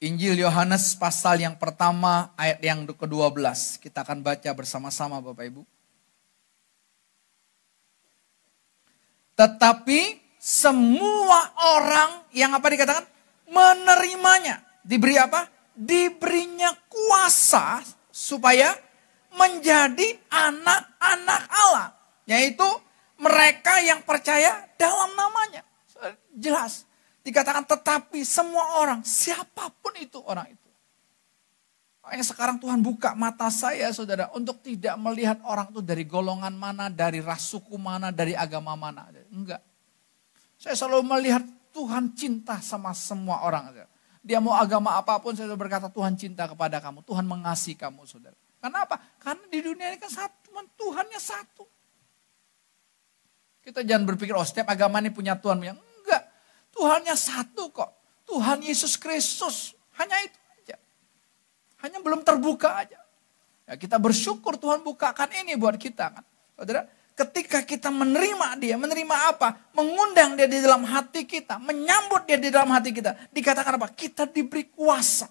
Injil Yohanes pasal yang pertama ayat yang ke-12. Kita akan baca bersama-sama Bapak Ibu. Tetapi semua orang yang apa dikatakan? Menerimanya. Diberi apa? Diberinya kuasa supaya menjadi anak-anak Allah. Yaitu mereka yang percaya dalam namanya. Jelas. Dikatakan tetapi semua orang, siapapun itu orang itu. Makanya sekarang Tuhan buka mata saya saudara, untuk tidak melihat orang itu dari golongan mana, dari ras suku mana, dari agama mana. Enggak. Saya selalu melihat Tuhan cinta sama semua orang. Dia mau agama apapun, saya berkata Tuhan cinta kepada kamu, Tuhan mengasihi kamu saudara. Kenapa? Karena di dunia ini kan satu, Tuhannya satu. Kita jangan berpikir, oh setiap agama ini punya Tuhan yang Tuhannya satu kok. Tuhan Yesus Kristus. Hanya itu aja. Hanya belum terbuka aja. Ya, kita bersyukur Tuhan bukakan ini buat kita kan. Saudara, ketika kita menerima dia, menerima apa? Mengundang dia di dalam hati kita. Menyambut dia di dalam hati kita. Dikatakan apa? Kita diberi kuasa.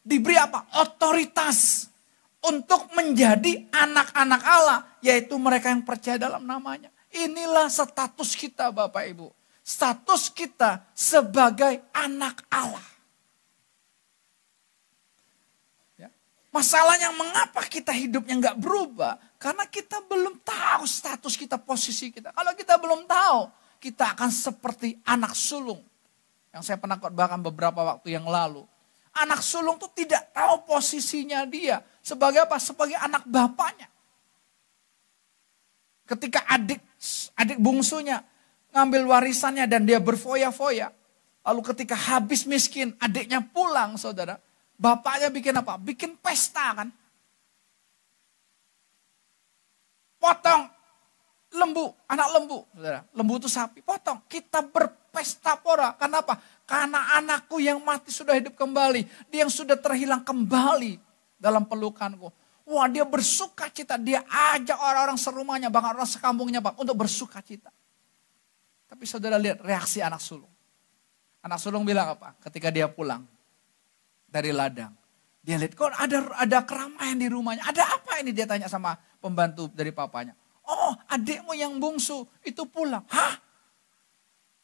Diberi apa? Otoritas. Untuk menjadi anak-anak Allah. Yaitu mereka yang percaya dalam namanya. Inilah status kita Bapak Ibu. Status kita sebagai anak Allah. Ya. Masalahnya mengapa kita hidupnya nggak berubah? Karena kita belum tahu status kita, posisi kita. Kalau kita belum tahu, kita akan seperti anak sulung. Yang saya pernah khotbahkan beberapa waktu yang lalu. Anak sulung tuh tidak tahu posisinya dia. Sebagai apa? Sebagai anak bapaknya. Ketika adik bungsunya ngambil warisannya dan dia berfoya-foya. Lalu ketika habis miskin, adiknya pulang saudara. Bapaknya bikin apa? Bikin pesta kan. Potong lembu, anak lembu. Saudara. Lembu itu sapi, potong. Kita berpesta pora. Kenapa? Karena anakku yang mati sudah hidup kembali. Dia yang sudah terhilang kembali dalam pelukanku. Wah dia bersuka cita. Dia ajak orang-orang serumahnya, bahkan orang sekampungnya untuk bersuka cita. Tapi saudara lihat reaksi anak sulung. Anak sulung bilang apa? Ketika dia pulang dari ladang. Dia lihat kok ada keramaian di rumahnya. Ada apa ini? Dia tanya sama pembantu dari papanya. Oh adikmu yang bungsu itu pulang. Hah?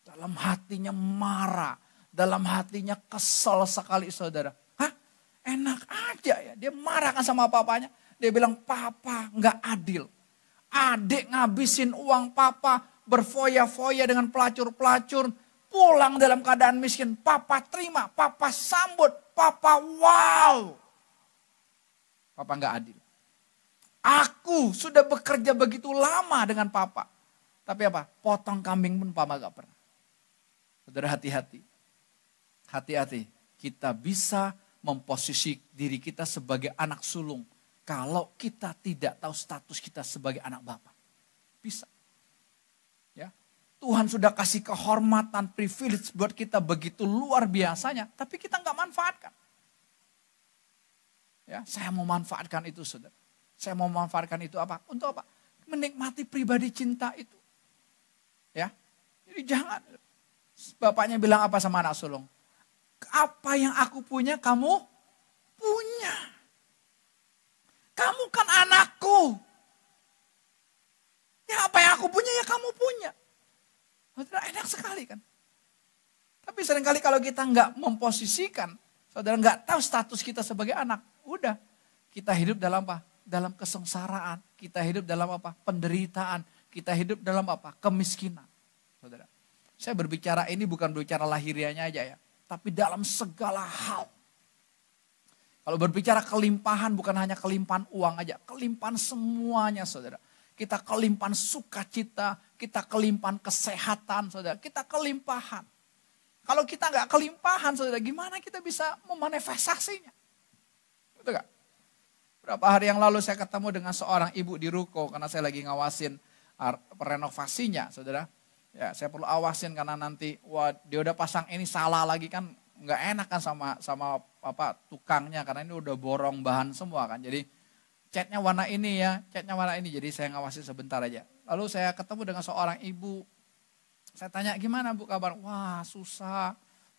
Dalam hatinya marah. Dalam hatinya kesel sekali saudara. Hah? Enak aja ya. Dia marah kan sama papanya. Dia bilang papa nggak adil. Adik ngabisin uang papa. Berfoya-foya dengan pelacur-pelacur. Pulang dalam keadaan miskin. Papa terima, papa sambut, papa wow. Papa nggak adil. Aku sudah bekerja begitu lama dengan papa. Tapi apa? Potong kambing pun papa gak pernah. Saudara hati-hati. Hati-hati. Kita bisa memposisi diri kita sebagai anak sulung. Kalau kita tidak tahu status kita sebagai anak bapa. Bisa. Ya. Tuhan sudah kasih kehormatan, privilege buat kita begitu luar biasanya. Tapi kita gak manfaatkan. Ya, saya mau manfaatkan itu, saudara. Saya mau memanfaatkan itu apa? Untuk apa? Menikmati pribadi cinta itu. Ya. Jadi jangan. Bapaknya bilang apa sama anak sulung? Apa yang aku punya kamu punya. Kamu kan anakku. Ya apa yang aku punya ya kamu punya. Saudara enak sekali kan. Tapi seringkali kalau kita nggak memposisikan. Saudara nggak tahu status kita sebagai anak. Udah kita hidup dalam apa? Dalam kesengsaraan, kita hidup dalam apa? Penderitaan, kita hidup dalam apa? Kemiskinan. Saudara, saya berbicara ini bukan berbicara lahirianya aja ya, tapi dalam segala hal. Kalau berbicara kelimpahan bukan hanya kelimpahan uang aja, kelimpahan semuanya saudara. Kita kelimpahan sukacita, kita kelimpahan kesehatan saudara, kita kelimpahan. Kalau kita nggak kelimpahan saudara, gimana kita bisa memanifestasinya? Betul gak? Berapa hari yang lalu saya ketemu dengan seorang ibu di ruko karena saya lagi ngawasin renovasinya, saudara. Ya, saya perlu awasin karena nanti wah dia udah pasang ini salah lagi kan nggak enak kan sama apa tukangnya karena ini udah borong bahan semua kan. Jadi catnya warna ini ya, catnya warna ini. Jadi saya ngawasin sebentar aja. Lalu saya ketemu dengan seorang ibu. Saya tanya gimana Bu kabar? Wah susah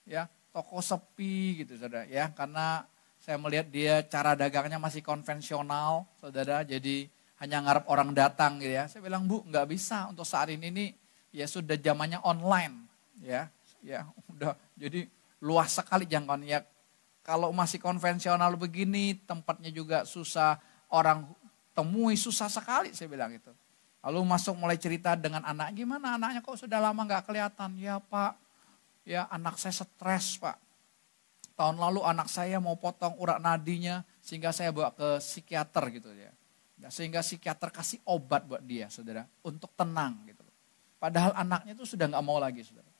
ya, toko sepi gitu saudara ya karena saya melihat dia cara dagangnya masih konvensional, saudara. Jadi hanya ngarep orang datang gitu ya. Saya bilang, Bu nggak bisa untuk saat ini ya sudah zamannya online. Ya udah jadi luas sekali jangkauan. Ya kalau masih konvensional begini tempatnya juga susah. Orang temui susah sekali saya bilang gitu. Lalu masuk mulai cerita dengan anak. Gimana anaknya kok sudah lama nggak kelihatan? Ya Pak, ya anak saya stres Pak. Tahun lalu anak saya mau potong urat nadinya sehingga saya bawa ke psikiater gitu ya. Sehingga psikiater kasih obat buat dia saudara untuk tenang gitu. Padahal anaknya itu sudah gak mau lagi saudara.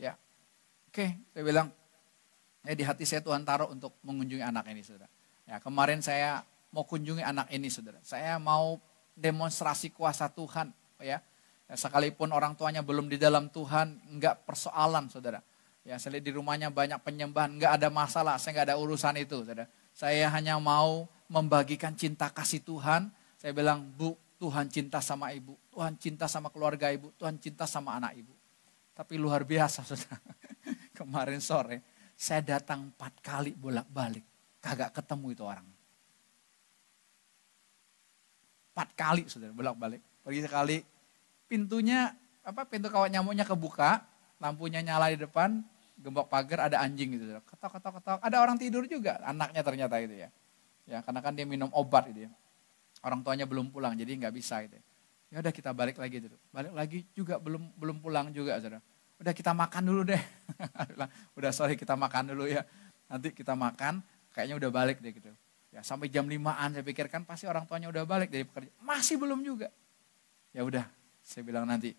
Ya, oke, saya bilang ya di hati saya Tuhan taruh untuk mengunjungi anak ini saudara. Ya kemarin saya mau kunjungi anak ini saudara. Saya mau demonstrasi kuasa Tuhan ya. Sekalipun orang tuanya belum di dalam Tuhan enggak persoalan saudara. Ya saya lihat di rumahnya banyak penyembahan, enggak ada masalah, saya enggak ada urusan itu. Saudara. Saya hanya mau membagikan cinta kasih Tuhan. Saya bilang, Bu, Tuhan cinta sama ibu, Tuhan cinta sama keluarga ibu, Tuhan cinta sama anak ibu. Tapi luar biasa saudara, kemarin sore saya datang 4 kali bolak-balik, kagak ketemu itu orang. 4 kali saudara bolak-balik, pergi sekali, pintunya, pintu kawat nyamuknya kebuka, lampunya nyala di depan, gembok pagar ada anjing gitu. Ketok. Ada orang tidur juga, anaknya ternyata itu ya. Ya karena kan dia minum obat gitu ya. Orang tuanya belum pulang jadi nggak bisa gitu. Ya udah kita balik lagi dulu. Balik lagi juga belum pulang juga saudara. Udah kita makan dulu deh. Udah sorry kita makan dulu ya. Nanti kita makan kayaknya udah balik deh gitu. Ya sampai jam 5-an saya pikirkan pasti orang tuanya udah balik dari pekerja. Masih belum juga. Ya udah saya bilang nanti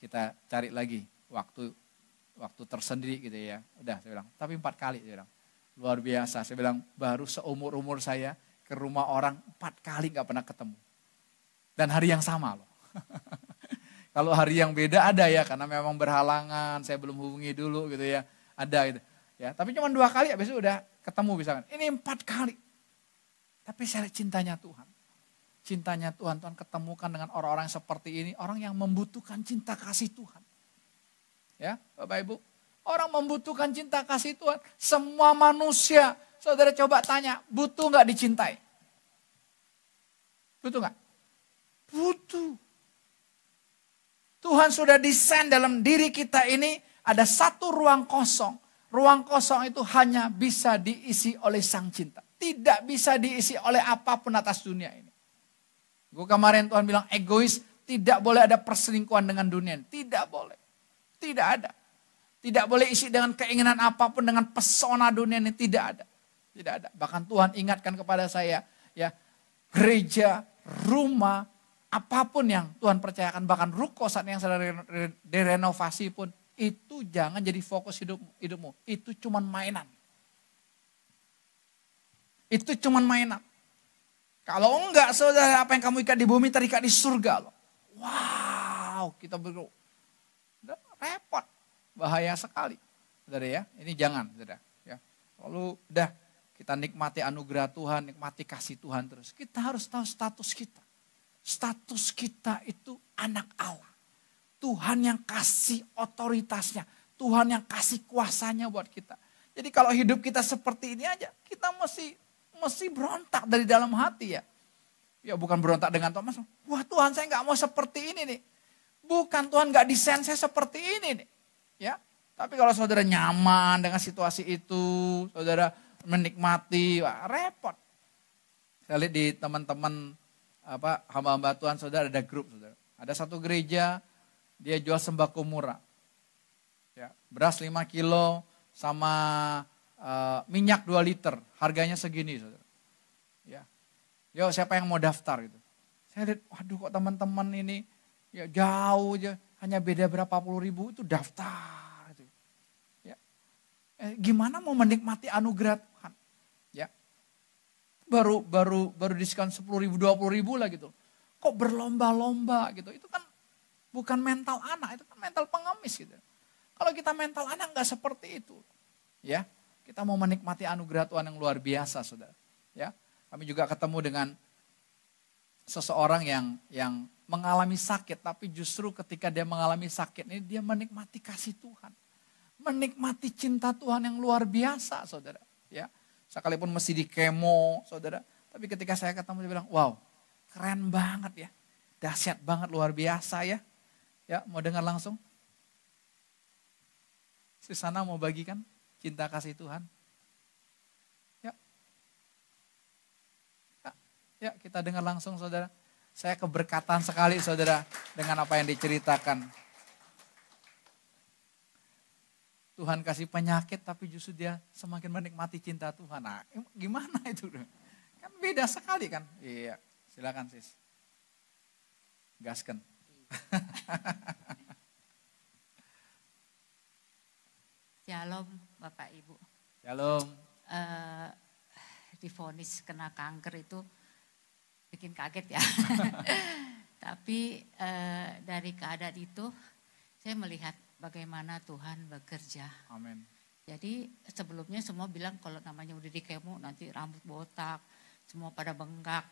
kita cari lagi waktu tersendiri gitu ya. Udah saya bilang, tapi 4 kali saya bilang. Luar biasa, saya bilang baru seumur-umur saya ke rumah orang 4 kali gak pernah ketemu. Dan hari yang sama loh. Kalau hari yang beda ada ya, karena memang berhalangan, saya belum hubungi dulu gitu ya. Ada gitu. Ya, tapi cuma 2 kali habis itu udah ketemu misalkan. Ini 4 kali. Tapi saya lihat cintanya Tuhan. Cintanya Tuhan ketemukan dengan orang-orang seperti ini. Orang yang membutuhkan cinta kasih Tuhan. Ya, Bapak Ibu, orang membutuhkan cinta kasih Tuhan. Semua manusia, saudara coba tanya, butuh gak dicintai? Butuh gak? Butuh. Tuhan sudah desain dalam diri kita ini ada satu ruang kosong. Ruang kosong itu hanya bisa diisi oleh Sang Cinta. Tidak bisa diisi oleh apapun atas dunia ini. Gue kemarin Tuhan bilang egois, tidak boleh ada perselingkuhan dengan dunia ini. Tidak boleh. Tidak ada. Tidak boleh isi dengan keinginan apapun, dengan pesona dunia ini. Tidak ada. Tidak ada. Bahkan Tuhan ingatkan kepada saya, ya gereja rumah, apapun yang Tuhan percayakan, bahkan ruko saat yang sedang direnovasi pun, itu jangan jadi fokus hidupmu. Itu cuman mainan. Itu cuman mainan. Kalau enggak, saudara, apa yang kamu ikat di bumi terikat di surga loh. Wow, kita repot. Bahaya sekali. Saudara ya, ini jangan, saudara. Ya. Lalu udah kita nikmati anugerah Tuhan, nikmati kasih Tuhan terus. Kita harus tahu status kita. Status kita itu anak Allah. Tuhan yang kasih otoritasnya. Tuhan yang kasih kuasanya buat kita. Jadi kalau hidup kita seperti ini aja, kita mesti berontak dari dalam hati ya. Ya bukan berontak dengan Thomas. Wah Tuhan saya gak mau seperti ini nih. Bukan Tuhan gak desain saya seperti ini nih. Ya, tapi kalau saudara nyaman dengan situasi itu, saudara menikmati, wah, repot. Saya lihat di teman-teman hamba-hamba Tuhan, saudara ada grup, saudara. Ada satu gereja, dia jual sembako murah. Ya, beras 5 kilo sama minyak 2 liter, harganya segini, saudara. Ya, yo siapa yang mau daftar gitu? Saya lihat, waduh kok teman-teman ini ya jauh aja. Hanya beda berapa puluh ribu itu daftar. Gitu. Ya. Gimana mau menikmati anugerah Tuhan? Ya. Baru diskon 10 ribu, 20 ribu lah gitu. Kok berlomba-lomba gitu. Itu kan bukan mental anak, itu kan mental pengemis gitu. Kalau kita mental anak nggak seperti itu. Ya. Kita mau menikmati anugerah Tuhan yang luar biasa, saudara. Ya. Kami juga ketemu dengan seseorang yang mengalami sakit, tapi justru ketika dia mengalami sakit ini dia menikmati kasih Tuhan. Menikmati cinta Tuhan yang luar biasa, saudara. Ya, sekalipun mesti di kemo, saudara. Tapi ketika saya ketemu dia bilang, wow, keren banget ya. Dahsyat banget, luar biasa ya. Ya, mau dengar langsung? Susana mau bagikan cinta kasih Tuhan? Ya. Ya, kita dengar langsung, saudara. Saya keberkatan sekali, saudara, dengan apa yang diceritakan. Tuhan kasih penyakit, tapi justru dia semakin menikmati cinta Tuhan. Nah, gimana itu? Kan beda sekali kan? Iya, silakan sis. Gaskan. Shalom Bapak Ibu. Shalom. Divonis kena kanker itu bikin kaget ya. Tapi dari keadaan itu saya melihat bagaimana Tuhan bekerja. Amin. Jadi sebelumnya semua bilang kalau namanya udah di kemo nanti rambut botak, semua pada bengkak,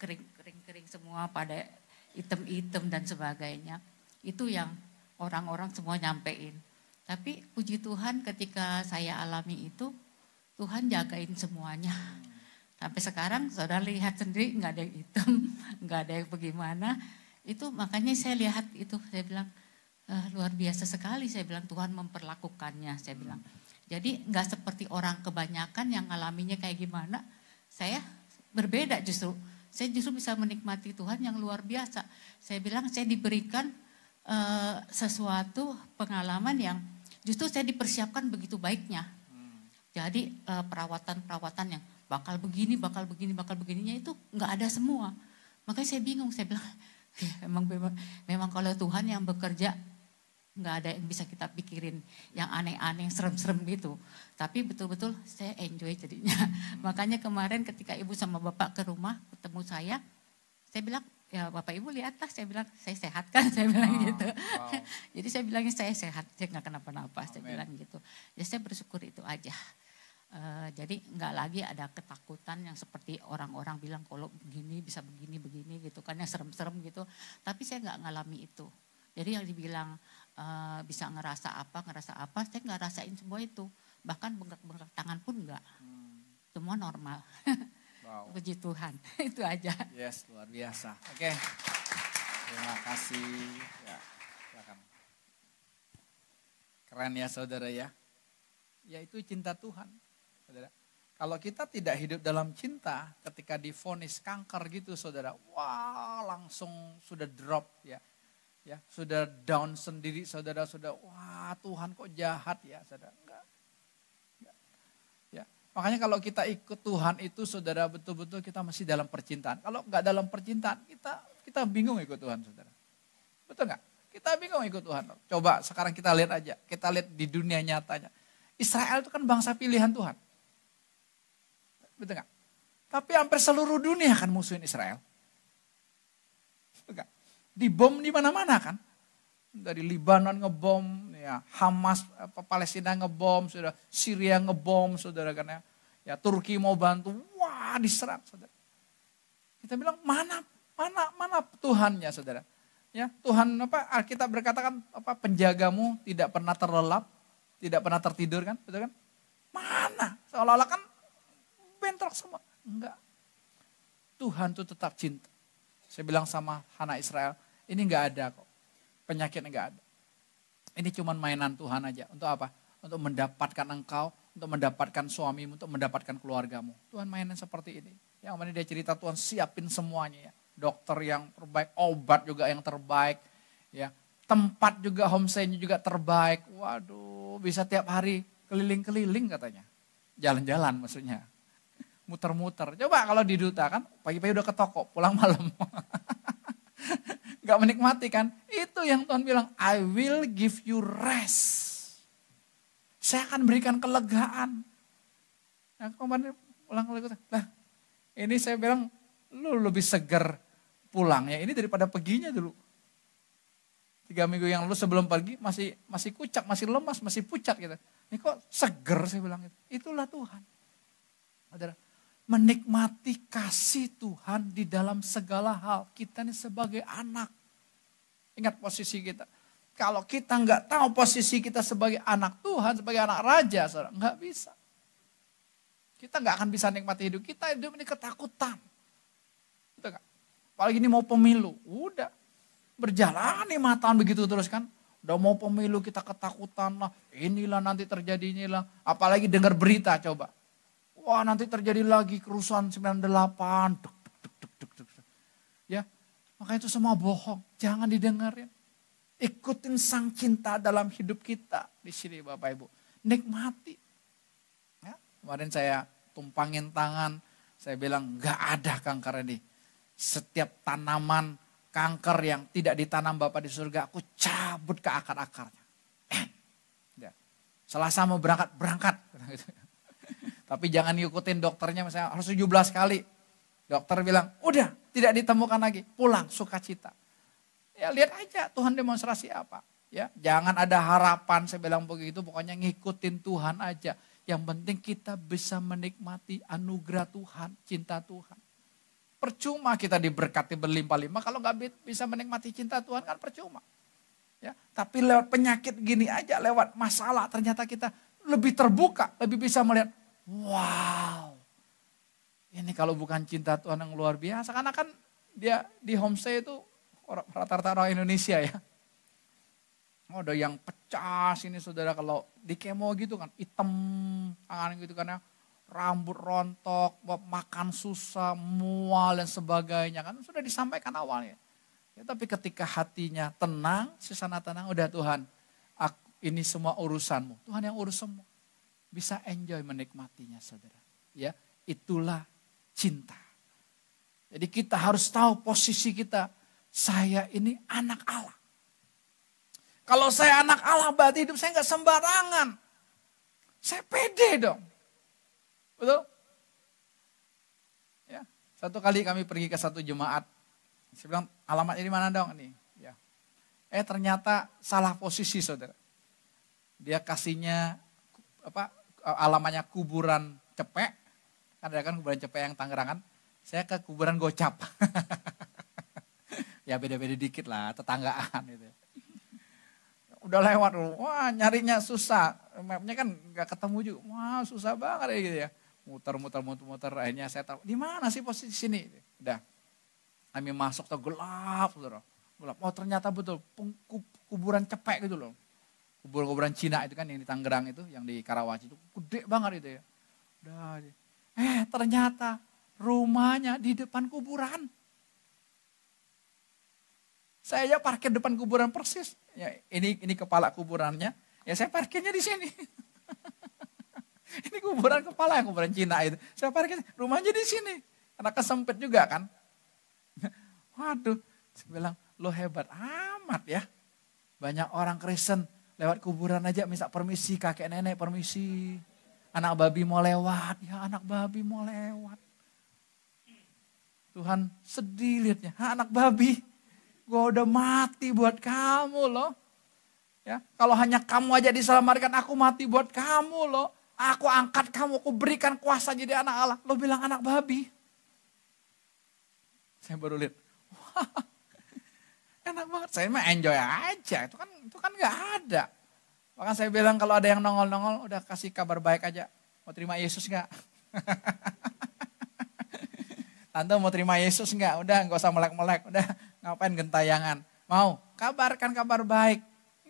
kering semua pada item-item dan sebagainya. Itu yang orang-orang semua nyampein. Tapi puji Tuhan ketika saya alami itu, Tuhan jagain semuanya. Sampai sekarang saudara lihat sendiri nggak ada yang hitam, nggak ada yang bagaimana. Itu makanya saya lihat itu, saya bilang luar biasa sekali. Saya bilang Tuhan memperlakukannya, saya bilang. Jadi nggak seperti orang kebanyakan yang ngalaminya kayak gimana. Saya berbeda justru. Saya justru bisa menikmati Tuhan yang luar biasa. Saya bilang saya diberikan sesuatu pengalaman yang justru saya dipersiapkan begitu baiknya. Jadi perawatan-perawatan yang bakal begininya itu nggak ada semua. Makanya saya bingung, saya bilang ya, memang kalau Tuhan yang bekerja nggak ada yang bisa kita pikirin yang aneh-aneh, serem-serem gitu. Tapi betul-betul saya enjoy jadinya. Makanya kemarin ketika ibu sama bapak ke rumah ketemu saya bilang ya Bapak Ibu lihatlah, saya bilang saya sehat kan, saya bilang gitu. Wow. Jadi saya bilangnya saya sehat, saya nggak kenapa-napa, saya bilang gitu. Ya saya bersyukur itu aja. Jadi nggak lagi ada ketakutan yang seperti orang-orang bilang kalau begini bisa begini gitu kan, yang serem-serem gitu. Tapi saya nggak ngalami itu. Jadi yang dibilang bisa ngerasa apa, saya nggak rasain semua itu. Bahkan bengkak-bengkak tangan pun nggak. Semua normal. Wow. Puji Tuhan, itu aja. Yes, luar biasa. Oke, terima kasih. Ya, silakan. Keren ya saudara ya. Ya itu cinta Tuhan. Saudara. Kalau kita tidak hidup dalam cinta, ketika divonis kanker gitu saudara, wah langsung sudah drop ya. Ya, sudah down sendiri saudara, sudah wah Tuhan kok jahat ya saudara. Enggak. Ya. Makanya kalau kita ikut Tuhan itu saudara betul-betul kita masih dalam percintaan. Kalau nggak dalam percintaan kita bingung ikut Tuhan saudara. Betul nggak? Kita bingung ikut Tuhan. Coba sekarang kita lihat aja. Kita lihat di dunia nyatanya. Israel itu kan bangsa pilihan Tuhan. Betul nggak? Tapi hampir seluruh dunia kan musuhin Israel. Betul nggak? Dibom di mana-mana kan. Dari Libanon ngebom, ya Hamas, Palestina ngebom, saudara, Syria ngebom, saudara kan ya. Ya Turki mau bantu, wah diserang, saudara. Kita bilang mana Tuhannya, saudara? Ya Tuhan Alkitab berkata kan penjagamu tidak pernah terlelap, tidak pernah tertidur kan, betul kan? Mana? Seolah-olah kan bentrok semua. Enggak. Tuhan itu tetap cinta. Saya bilang sama anak Israel, ini enggak ada kok. Penyakit enggak ada. Ini cuma mainan Tuhan aja. Untuk apa? Untuk mendapatkan engkau, untuk mendapatkan suamimu, untuk mendapatkan keluargamu. Tuhan mainan seperti ini. Yang mana dia cerita Tuhan siapin semuanya ya. Dokter yang terbaik, obat juga yang terbaik. Ya, tempat juga, homestay-nya juga terbaik. Waduh, bisa tiap hari keliling-keliling katanya. Jalan-jalan maksudnya. Muter-muter. Coba kalau di duta kan, pagi-pagi udah ke toko, pulang malam. Gak menikmati kan. Itu yang Tuhan bilang, I will give you rest. Saya akan berikan kelegaan. Nah, kemarin pulang lagi. Nah, ini saya bilang, lu lebih segar pulang ya. Ini daripada paginya dulu. 3 minggu yang lalu sebelum pergi masih kucak, masih lemas, masih pucat gitu. Ini kok seger saya bilang itu. Itulah Tuhan. Saudara, menikmati kasih Tuhan di dalam segala hal. Kita ini sebagai anak. Ingat posisi kita. Kalau kita nggak tahu posisi kita sebagai anak Tuhan, sebagai anak raja, saudara, nggak bisa. Kita nggak akan bisa nikmati hidup. Kita hidup ini ketakutan. Betul nggak? Apalagi ini mau pemilu. Udah. Berjalan 5 tahun begitu terus kan. Udah mau pemilu kita ketakutan lah. Inilah nanti terjadi inilah. Apalagi dengar berita coba. Wah nanti terjadi lagi kerusuhan 98. Ya, makanya itu semua bohong. Jangan didengarin. Ikutin sang cinta dalam hidup kita. Di sini Bapak Ibu. Nikmati. Ya, kemarin saya tumpangin tangan. Saya bilang gak ada kanker ini. Setiap tanaman kanker yang tidak ditanam Bapak di surga. Aku cabut ke akar-akarnya. Ya. Selasa mau berangkat. Tapi jangan ngikutin dokternya misalnya harus 17 kali. Dokter bilang, udah tidak ditemukan lagi, pulang sukacita. Ya lihat aja Tuhan demonstrasi apa. Ya, jangan ada harapan saya bilang begitu, pokoknya ngikutin Tuhan aja. Yang penting kita bisa menikmati anugerah Tuhan, cinta Tuhan. Percuma kita diberkati berlimpah-limpah kalau nggak bisa menikmati cinta Tuhan kan percuma. Ya, tapi lewat penyakit gini aja, lewat masalah ternyata kita lebih terbuka, lebih bisa melihat, wow. Ini kalau bukan cinta Tuhan yang luar biasa. Karena kan dia di homestay itu rata-rata orang Indonesia ya. Ada yang pecah sini saudara kalau di kemo gitu kan. Hitam tangan gitu kan ya. Rambut rontok, makan susah, mual dan sebagainya. Kan sudah disampaikan awalnya. Ya, tapi ketika hatinya tenang, sesana tenang. Udah Tuhan, ini semua urusanmu. Tuhan yang urus semua. Bisa enjoy menikmatinya saudara. Ya, itulah cinta. Jadi kita harus tahu posisi kita. Saya ini anak Allah. Kalau saya anak Allah berarti hidup saya nggak sembarangan. Saya pede dong. Betul? Ya, satu kali kami pergi ke satu jemaat. Saya bilang alamatnya di mana dong nih? Ya. Ternyata salah posisi saudara. Dia kasihnya alamatnya kuburan Cepek. Ada kan kuburan Cepek yang Tangerang kan. Saya ke kuburan Gocap. Ya beda-beda dikit lah, tetanggaan gitu. Udah lewat dulu, wah nyarinya susah. Mapnya kan gak ketemu juga, wah susah banget ya gitu ya. Muter, akhirnya saya tahu, di mana sih posisi sini? Udah, kami masuk tuh gelap, saudara. Gelap. Oh ternyata betul, kuburan Cepek gitu loh. Kuburan Cina itu kan yang di Tangerang itu, yang di Karawaci itu gede banget itu ya. Udah, ternyata rumahnya di depan kuburan. Saya parkir depan kuburan persis. Ya, ini kepala kuburannya. Ya saya parkirnya di sini. Ini kuburan kepala, yang kuburan Cina itu. Saya parkir, rumahnya di sini. Karena kesempit juga kan. Waduh, saya bilang, lo hebat amat ya. Banyak orang Kristen lewat kuburan aja minta permisi, kakek nenek permisi. Anak babi mau lewat, ya anak babi mau lewat. Tuhan sedih lihatnya, anak babi, gue udah mati buat kamu loh. Ya, kalau hanya kamu aja diselamatkan, aku mati buat kamu loh. Aku angkat kamu, aku berikan kuasa jadi anak Allah. Lo bilang anak babi. Saya baru lihat, wah, enak banget. Saya mah enjoy aja, itu kan nggak ada. Bahkan saya bilang kalau ada yang nongol-nongol, udah kasih kabar baik aja. Mau terima Yesus nggak? Tante mau terima Yesus enggak? Udah nggak usah melek-melek, udah ngapain gentayangan. Mau, kabarkan kabar baik.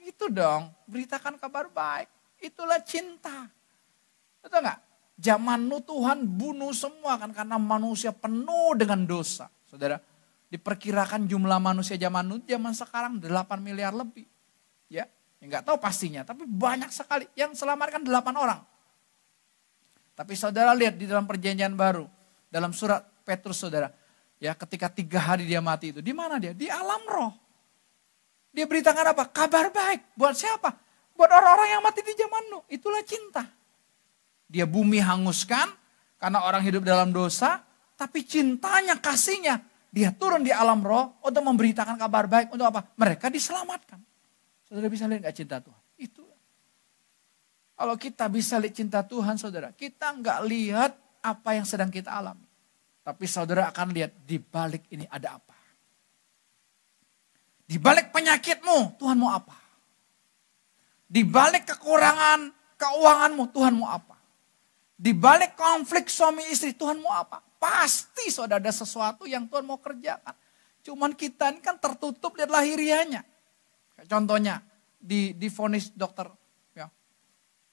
Itu dong, beritakan kabar baik. Itulah cinta. Betul enggak? Zaman nu Tuhan bunuh semua kan karena manusia penuh dengan dosa. Saudara, diperkirakan jumlah manusia zaman nu zaman sekarang 8 miliar lebih. Ya, enggak tahu pastinya, tapi banyak sekali. Yang selamatkan 8 orang. Tapi saudara lihat di dalam perjanjian baru, dalam surat Petrus saudara, ya ketika 3 hari dia mati itu, di mana dia? Di alam roh. Dia beritakan apa? Kabar baik. Buat siapa? Buat orang-orang yang mati di zaman Nuh. Itulah cinta. Dia bumi hanguskan karena orang hidup dalam dosa, tapi cintanya, kasihnya, dia turun di alam roh untuk memberitakan kabar baik. Untuk apa? Mereka diselamatkan. Saudara bisa lihat gak cinta Tuhan? Itu. Kalau kita bisa lihat cinta Tuhan saudara, kita nggak lihat apa yang sedang kita alami. Tapi saudara akan lihat di balik ini ada apa. Di balik penyakitmu, Tuhan mau apa? Di balik kekurangan keuanganmu, Tuhan mau apa? Di balik konflik suami istri, Tuhan mau apa? Pasti saudara ada sesuatu yang Tuhan mau kerjakan. Cuman kita ini kan tertutup lihat lahirianya. Contohnya, divonis dokter, ya,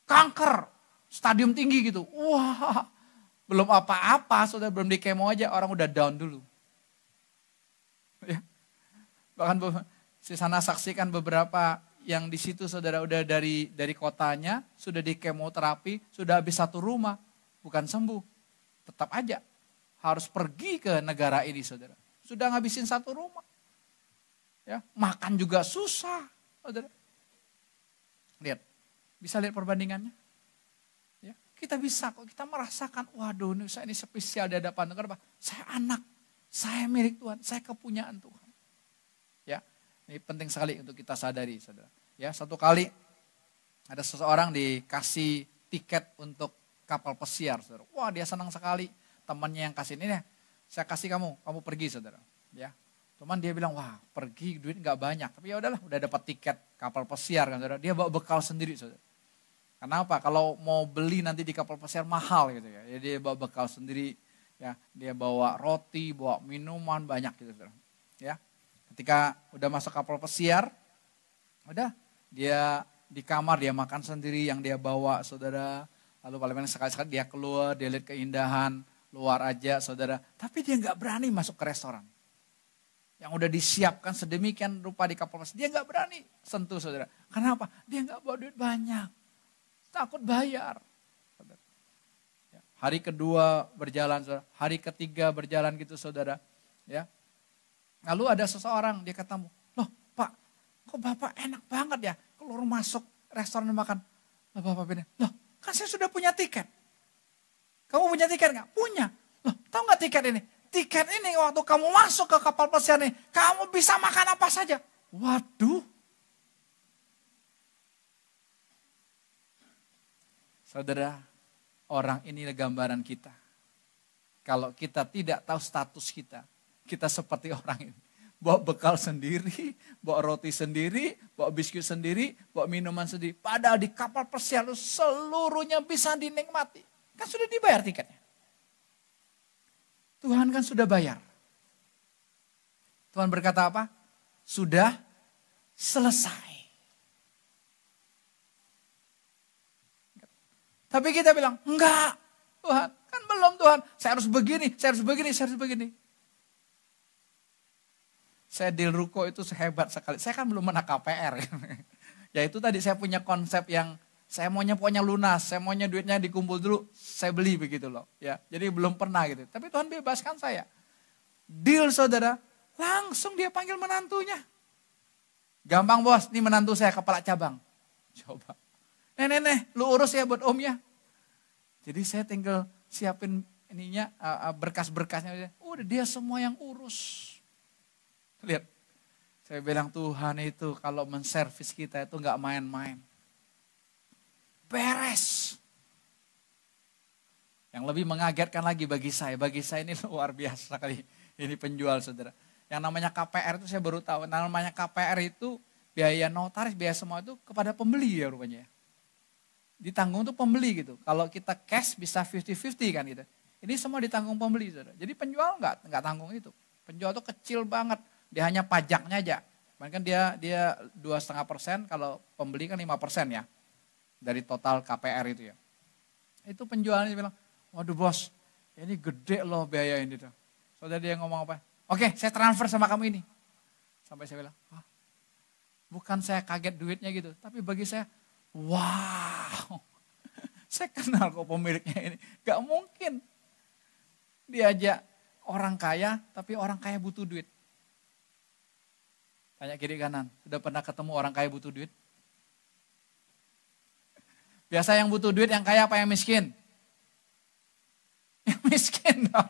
kanker, stadium tinggi gitu. Wah, belum apa-apa, saudara belum di kemo aja orang udah down dulu. Ya. Bahkan si sana saksikan beberapa yang di situ saudara udah dari kotanya, sudah di kemoterapi, sudah habis 1 rumah, bukan sembuh. Tetap aja harus pergi ke negara ini saudara. Sudah ngabisin 1 rumah. Ya, makan juga susah, saudara. Lihat, bisa lihat perbandingannya? Ya, kita bisa kok, kita merasakan, waduh saya ini spesial di hadapan Tuhan. Kenapa? Saya anak, saya milik Tuhan, saya kepunyaan Tuhan. Ya, ini penting sekali untuk kita sadari, saudara. Ya, satu kali ada seseorang dikasih tiket untuk kapal pesiar, saudara. Wah, dia senang sekali. Temannya yang kasih ini, saya kasih kamu pergi, saudara. Ya, cuman dia bilang, wah pergi duit nggak banyak. Tapi ya udahlah, udah dapat tiket kapal pesiar kan saudara. Dia bawa bekal sendiri saudara. Kenapa? Kalau mau beli nanti di kapal pesiar mahal gitu ya. Jadi dia bawa bekal sendiri. Ya, dia bawa roti, bawa minuman banyak gitu saudara. Ya, ketika udah masuk kapal pesiar, udah dia di kamar dia makan sendiri yang dia bawa saudara. Lalu paling sekali-sekali dia keluar, dia lihat keindahan luar aja saudara. Tapi dia nggak berani masuk ke restoran. Yang udah disiapkan sedemikian rupa di kapal pesiar, dia nggak berani sentuh saudara. Kenapa? Dia nggak bawa duit banyak, takut bayar. Saudara. Ya, hari kedua berjalan, saudara. Hari ketiga berjalan gitu saudara. Ya, lalu ada seseorang dia ketemu, loh Pak, kok Bapak enak banget ya keluar masuk restoran makan. Loh Bapak bilang, loh kan saya sudah punya tiket. Kamu punya tiket nggak? Punya. Loh tahu nggak tiket ini? Tiket ini waktu kamu masuk ke kapal pesiar ini, kamu bisa makan apa saja. Waduh. Saudara, orang ini gambaran kita. Kalau kita tidak tahu status kita, kita seperti orang ini. Bawa bekal sendiri, bawa roti sendiri, bawa biskuit sendiri, bawa minuman sendiri. Padahal di kapal pesiar seluruhnya bisa dinikmati. Kan sudah dibayar tiketnya. Tuhan kan sudah bayar. Tuhan berkata apa? Sudah selesai. Tapi kita bilang, enggak Tuhan, kan belum Tuhan. Saya harus begini, saya harus begini, saya harus begini. Saya di ruko itu hebat sekali. Saya kan belum menang KPR. Ya itu tadi saya punya konsep yang Saya maunya pokoknya lunas, saya maunya duitnya dikumpul dulu, saya beli begitu loh. Ya, jadi belum pernah gitu. Tapi Tuhan bebaskan saya. Deal saudara, langsung dia panggil menantunya. Gampang bos, ini menantu saya kepala cabang. Coba. Nenek, lu urus ya buat omnya. Jadi saya tinggal siapin ininya berkas-berkasnya. Udah dia semua yang urus. Lihat, saya bilang Tuhan itu kalau menservis kita itu gak main-main. Beres. Yang lebih mengagetkan lagi bagi saya ini luar biasa kali. Ini penjual saudara. Yang namanya KPR itu saya baru tahu. Namanya KPR itu biaya notaris, biaya semua itu kepada pembeli ya rupanya. Ditanggung tuh pembeli gitu. Kalau kita cash bisa 50-50 kan gitu. Ini semua ditanggung pembeli saudara. Jadi penjual nggak tanggung itu. Penjual tuh kecil banget. Dia hanya pajaknya aja. Bahkan dia 2,5%, kalau pembeli kan 5% ya. Dari total KPR itu ya. Itu penjualnya bilang, waduh bos, ini gede loh biaya ini. Saudara dia ngomong apa? Oke, saya transfer sama kamu ini. Sampai saya bilang, bukan saya kaget duitnya gitu. Tapi bagi saya, wow, saya kenal kok pemiliknya ini. Gak mungkin diajak orang kaya, tapi orang kaya butuh duit. Tanya kiri kanan, sudah pernah ketemu orang kaya butuh duit? Biasa yang butuh duit yang kaya apa yang miskin? Yang miskin dong.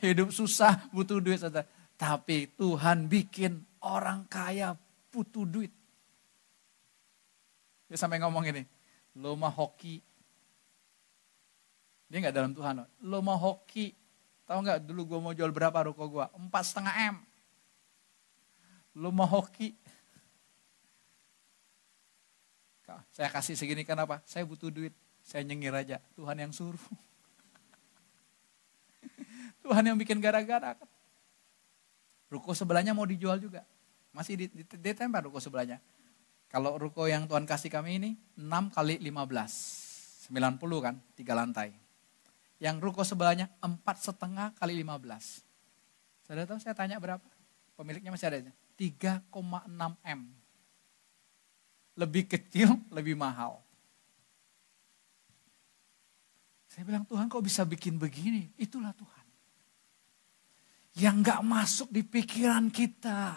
Hidup susah butuh duit. Saudara. Tapi Tuhan bikin orang kaya butuh duit. Dia sampai ngomong ini, lo mah hoki. Dia gak dalam Tuhan. Lo mah hoki. Tahu gak dulu gue mau jual berapa ruko gue? 4,5 M. Lo mah hoki. Saya kasih segini kenapa? Saya butuh duit. Saya nyengir aja. Tuhan yang suruh. Tuhan yang bikin gara-gara. Ruko sebelahnya mau dijual juga. Masih ditempel ruko sebelahnya. Kalau ruko yang Tuhan kasih kami ini 6 kali 15. 90 kan, 3 lantai. Yang ruko sebelahnya 4,5 kali 15. Saudara tahu saya tanya berapa? Pemiliknya masih ada. 3,6 M. Lebih kecil, lebih mahal. Saya bilang, Tuhan kok bisa bikin begini? Itulah Tuhan. Yang gak masuk di pikiran kita.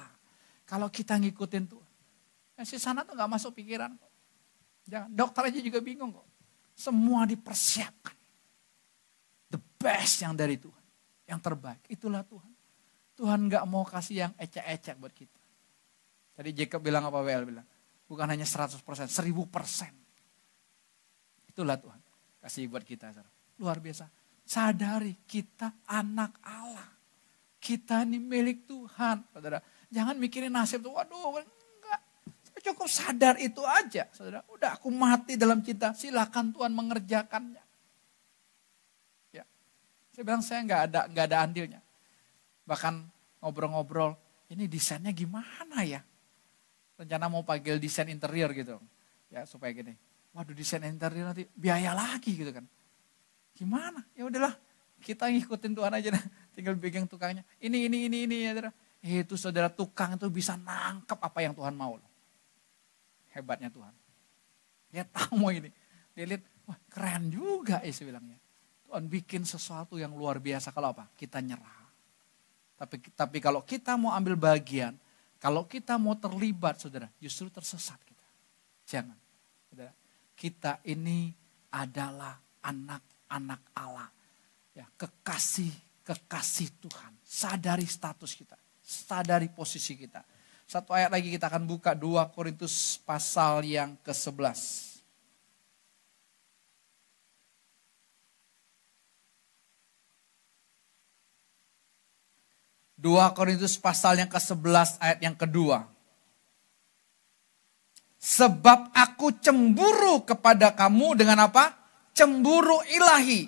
Kalau kita ngikutin Tuhan. Si sana tuh gak masuk pikiran kok. Jangan, dokter aja juga bingung kok. Semua dipersiapkan. The best yang dari Tuhan. Yang terbaik, itulah Tuhan. Tuhan gak mau kasih yang ecek-ecek buat kita. Tadi Jacob bilang apa, WL bilang. Bukan hanya 100%, 1000%. Itulah Tuhan. Kasih buat kita. Luar biasa. Sadari kita anak Allah. Kita ini milik Tuhan. Saudara, jangan mikirin nasib tuh. Waduh, enggak. Saya cukup sadar itu aja. Saudara, udah aku mati dalam cinta. Silakan Tuhan mengerjakannya. Ya. Saya bilang saya enggak ada andilnya. Bahkan ngobrol-ngobrol, ini desainnya gimana ya? Rencana mau panggil desain interior gitu. Ya supaya gini. Waduh desain interior nanti biaya lagi gitu kan. Gimana? Ya udahlah. Kita ngikutin Tuhan aja. Tinggal bikin tukangnya. Ini ya saudara. Itu saudara tukang itu bisa nangkep apa yang Tuhan mau. Hebatnya Tuhan. Dia tahu mau ini. Dia lihat, wah keren juga saya bilangnya. Tuhan bikin sesuatu yang luar biasa. Kalau apa? Kita nyerah. Tapi kalau kita mau ambil bagian. Kalau kita mau terlibat, saudara, justru tersesat kita. Jangan. Saudara, kita ini adalah anak-anak Allah. Ya, kekasih Tuhan. Sadari status kita. Sadari posisi kita. Satu ayat lagi kita akan buka 2 Korintus pasal yang ke-11. 2 Korintus pasal yang ke-11 ayat yang kedua. Sebab aku cemburu kepada kamu dengan apa? Cemburu ilahi.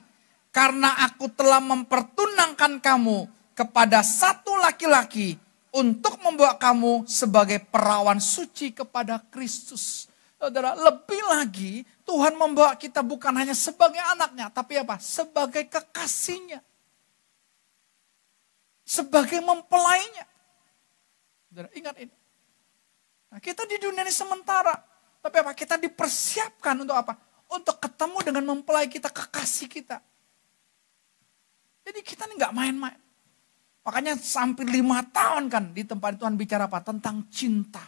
Karena aku telah mempertunangkan kamu kepada satu laki-laki untuk membawa kamu sebagai perawan suci kepada Kristus. Saudara, lebih lagi Tuhan membawa kita bukan hanya sebagai anaknya, tapi apa? Sebagai kekasihnya. Sebagai mempelainya. Saudara, ingat ini. Nah, kita di dunia ini sementara. Tapi apa? Kita dipersiapkan untuk apa? Untuk ketemu dengan mempelai kita, kekasih kita. Jadi kita ini gak main-main. Makanya sampai 5 tahun kan di tempat Tuhan bicara apa? Tentang cinta.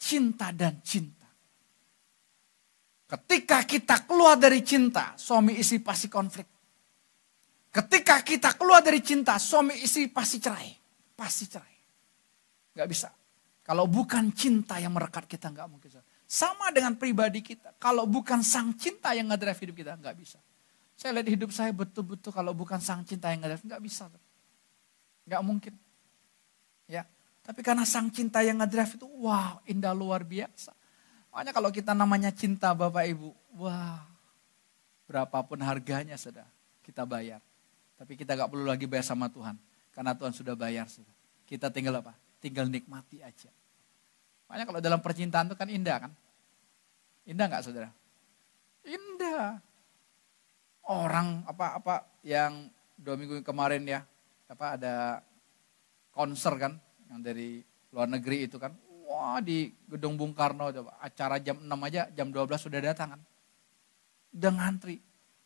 Cinta dan cinta. Ketika kita keluar dari cinta, suami istri pasti konflik. Ketika kita keluar dari cinta, suami istri pasti cerai. Pasti cerai. Gak bisa. Kalau bukan cinta yang merekat kita gak mungkin. Sama dengan pribadi kita. Kalau bukan sang cinta yang ngedrive hidup kita, gak bisa. Saya lihat hidup saya betul-betul kalau bukan sang cinta yang ngedrive, gak bisa. Gak mungkin. Ya, tapi karena sang cinta yang ngedrive itu, wow, indah luar biasa. Makanya kalau kita namanya cinta Bapak Ibu, wah, berapapun harganya sudah kita bayar. Tapi kita gak perlu lagi bayar sama Tuhan. Karena Tuhan sudah bayar. Sudah. Kita tinggal apa? Tinggal nikmati aja. Makanya kalau dalam percintaan itu kan indah kan? Indah gak saudara? Indah. Orang apa yang 2 minggu kemarin ya, ada konser kan, yang dari luar negeri itu kan. Wah di Gedung Bung Karno, acara jam 6 aja, jam 12 sudah datang kan. Udah ngantri.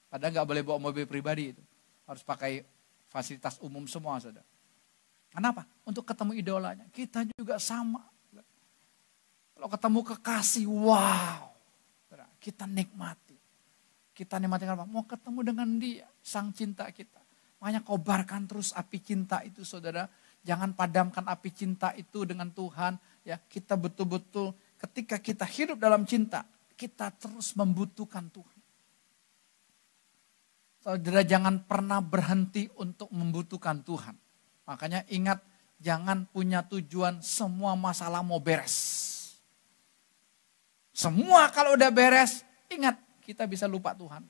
Padahal gak boleh bawa mobil pribadi itu. Harus pakai fasilitas umum semua saudara. Kenapa? Untuk ketemu idolanya. Kita juga sama. Kalau ketemu kekasih, wow. Kita nikmati. Kita nikmati apa? Mau ketemu dengan dia, sang cinta kita. Makanya kobarkan terus api cinta itu saudara. Jangan padamkan api cinta itu dengan Tuhan. Ya, kita betul-betul ketika kita hidup dalam cinta, kita terus membutuhkan Tuhan. Saudara jangan pernah berhenti untuk membutuhkan Tuhan. Makanya ingat, jangan punya tujuan semua masalah mau beres. Semua kalau udah beres, ingat kita bisa lupa Tuhan.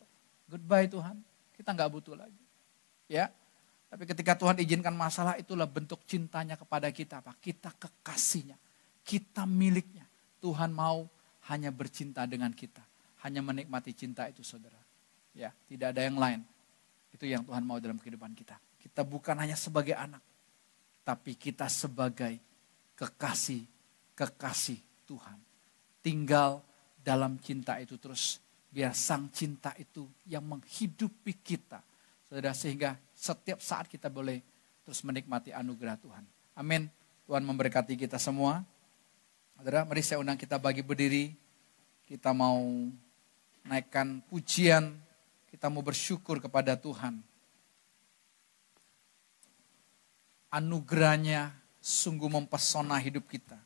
Goodbye Tuhan, kita gak butuh lagi. Ya, tapi ketika Tuhan izinkan masalah, itulah bentuk cintanya kepada kita. Kita kekasihnya, kita miliknya. Tuhan mau hanya bercinta dengan kita. Hanya menikmati cinta itu saudara. Ya, tidak ada yang lain. Itu yang Tuhan mau dalam kehidupan kita. Kita bukan hanya sebagai anak, tapi kita sebagai kekasih Tuhan. Tinggal dalam cinta itu terus. Biar sang cinta itu yang menghidupi kita. Saudara, sehingga setiap saat kita boleh terus menikmati anugerah Tuhan. Amin. Tuhan memberkati kita semua. Saudara, mari saya undang kita bagi berdiri. Kita mau naikkan pujian. Kita mau bersyukur kepada Tuhan. Anugerahnya sungguh mempesona hidup kita.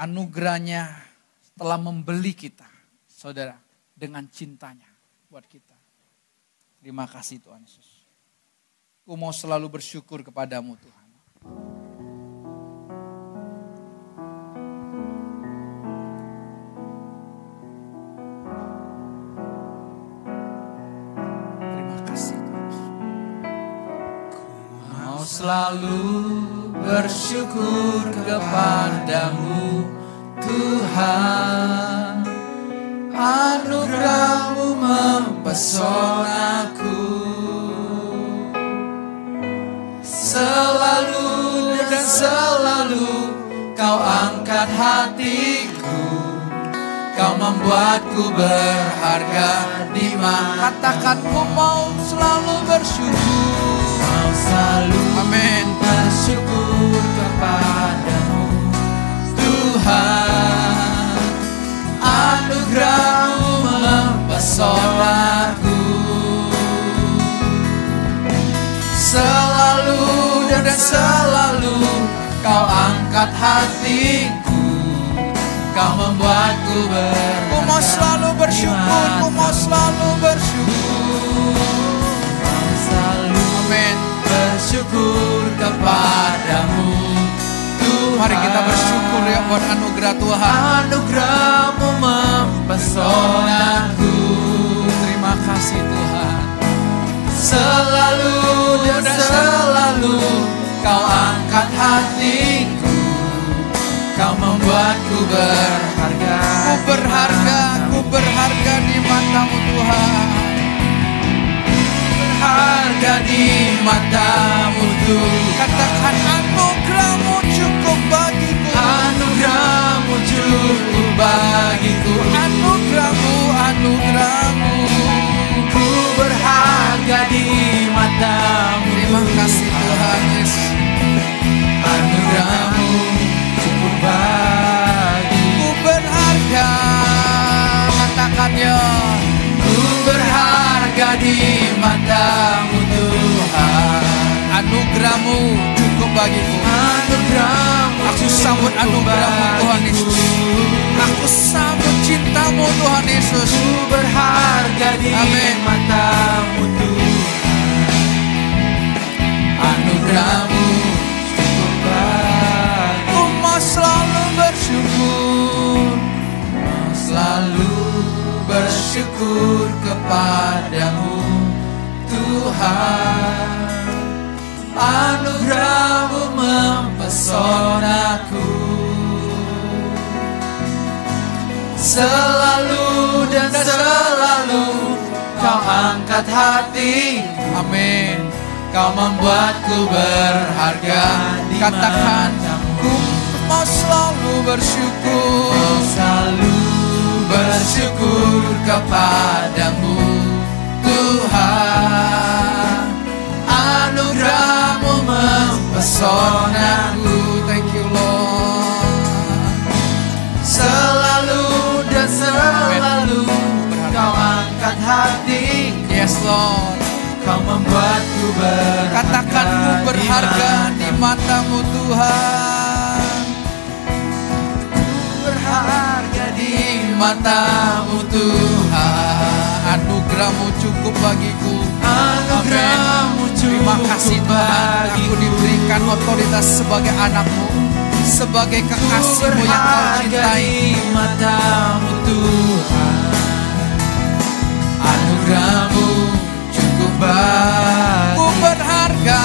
Anugerahnya telah membeli kita, saudara, dengan cintanya buat kita. Terima kasih Tuhan Yesus. Aku mau selalu bersyukur kepadamu Tuhan. Terima kasih Tuhan. Ku mau selalu bersyukur kepadamu Tuhan. Anugerah-Mu mempesonaku. Selalu dan selalu Kau angkat hatiku. Kau membuatku berharga di mata. Katakan ku mau selalu bersyukur. Mau selalu amin bersyukur kepadamu Tuhan. Anugerah-Mu mempesonaku. Selalu dan selalu Kau angkat hatiku. Kau membuatku berharga. Ku mau selalu bersyukur. Ku mau selalu bersyukur. Mau selalu amin bersyukur kepadamu Tuhan. Mari kita bersyukur ya buat anugerah Tuhan. Anugerah-Mu mempesonaku. Terima kasih Tuhan. Selalu dan selalu Kau angkat hatiku. Kau membuatku berharga. Ku berharga di mata-Mu Tuhan. Berharga di mata-Mu Tuhan. Katakan anugerah-Mu cukup bagiku. Anugerah-Mu cukup bagi bagiku. Aku sambut anugerah-Mu Tuhan Yesus. Aku sambut cinta-Mu Tuhan Yesus. Berharga di mata-Mu Tuhan. Anugerah-Mu cukup bagi. Ku mau selalu bersyukur, Selalu bersyukur kepadamu Tuhan. Anugerah-Mu mempesonaku. Selalu dan selalu Kau angkat hati. amin. Kau membuatku berharga di Katakan, mata-Mu. ku mau selalu bersyukur. Selalu bersyukur kepadamu Tuhan. Anugerah-Mu mempesonaku. Thank you Lord. Selalu dan selalu Kau angkat hati. Yes Lord. Kau membuatku berharga. Katakan ku berharga di mata-Mu Tuhan. Berharga di mata-Mu Tuhan. Anugerah-Mu cukup bagiku. Anugerah-Mu Terima cukup kasih Tuhan. Aku bagiku. diberikan otoritas sebagai anak-Mu, sebagai kekasih-Mu yang Kau cintai. Di mata-Mu Tuhan. Anugerah-Mu cukup bagi. Ku berharga.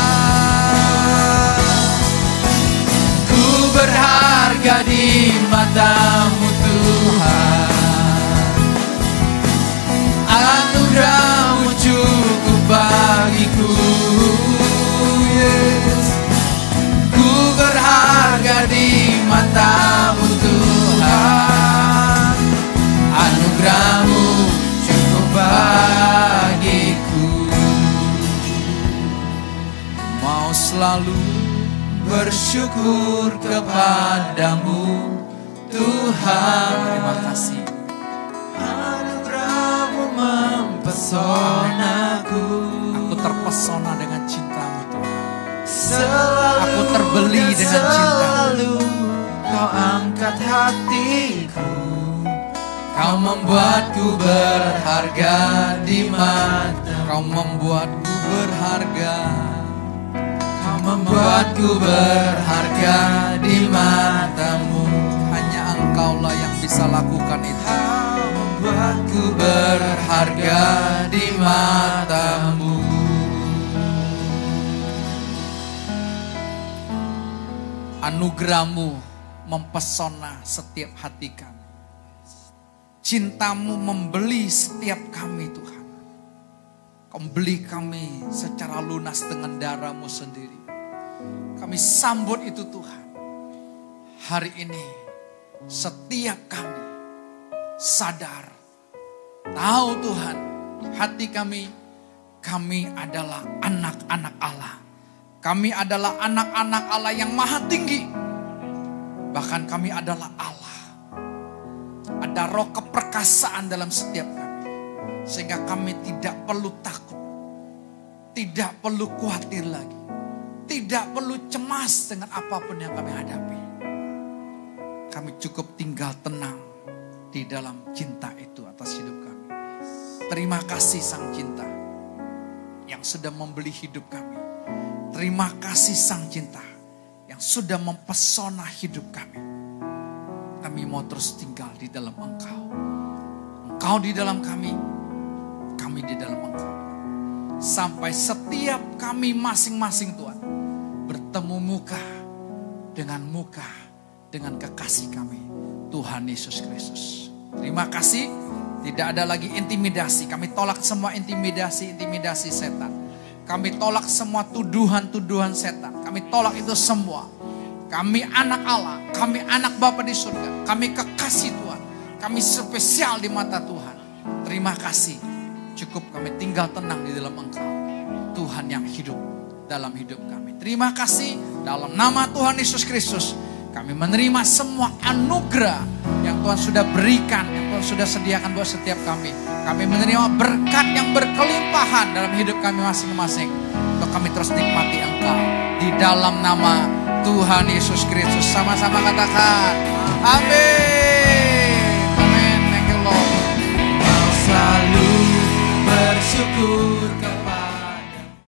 Ku berharga di mata-Mu Tuhan. Anugerah-Mu cukup bagiku. Yes. Ku berharga di mata-Mu Tuhan. Anugerah-Mu cukup bagiku. Mau selalu Bersyukur kepadamu Tuhan. terima kasih. Anugerah-Mu mempesonaku. Aku terpesona dengan cinta-Mu Tuhan. Selalu Aku terbeli dan dengan cinta-Mu. selalu Kau angkat hatiku. Kau membuatku berharga di mata. Kau membuatku berharga. Kau membuatku berharga di mata-Mu. Hanya Engkaulah yang bisa lakukan itu. Kau membuatku berharga di mata-Mu. Anugerah-Mu mempesona setiap hati kami. Cinta-Mu membeli setiap kami Tuhan. Kau beli kami secara lunas dengan darah-Mu sendiri. Kami sambut itu Tuhan. Hari ini setiap kami sadar, tahu Tuhan, hati kami adalah anak-anak Allah. Kami adalah anak-anak Allah yang maha tinggi. Bahkan kami adalah Allah. Ada roh keperkasaan dalam setiap kami. Sehingga kami tidak perlu takut. Tidak perlu khawatir lagi. Tidak perlu cemas dengan apapun yang kami hadapi. Kami cukup tinggal tenang di dalam cinta itu atas hidup kami. Terima kasih Sang Cinta yang sudah membeli hidup kami. Terima kasih Sang Cinta yang sudah mempesona hidup kami. Kami mau terus tinggal di dalam Engkau. Engkau di dalam kami di dalam Engkau. Sampai setiap kami masing-masing Tuhan bertemu muka dengan kekasih kami, Tuhan Yesus Kristus. Terima kasih, tidak ada lagi intimidasi. Kami tolak semua intimidasi setan. Kami tolak semua tuduhan setan. Kami tolak itu semua. Kami anak Allah, kami anak Bapa di surga. Kami kekasih Tuhan. Kami spesial di mata Tuhan. Terima kasih. Cukup kami tinggal tenang di dalam Engkau. Tuhan yang hidup dalam hidup kami. Terima kasih dalam nama Tuhan Yesus Kristus. Kami menerima semua anugerah yang Tuhan sudah berikan, yang Tuhan sudah sediakan buat setiap kami. Kami menerima berkat yang berkelimpahan dalam hidup kami masing-masing. untuk kami terus nikmati Engkau. Di dalam nama Tuhan Yesus Kristus. Sama-sama katakan. Amin. Amin. Thank you Lord. Mau selalu bersyukur kepada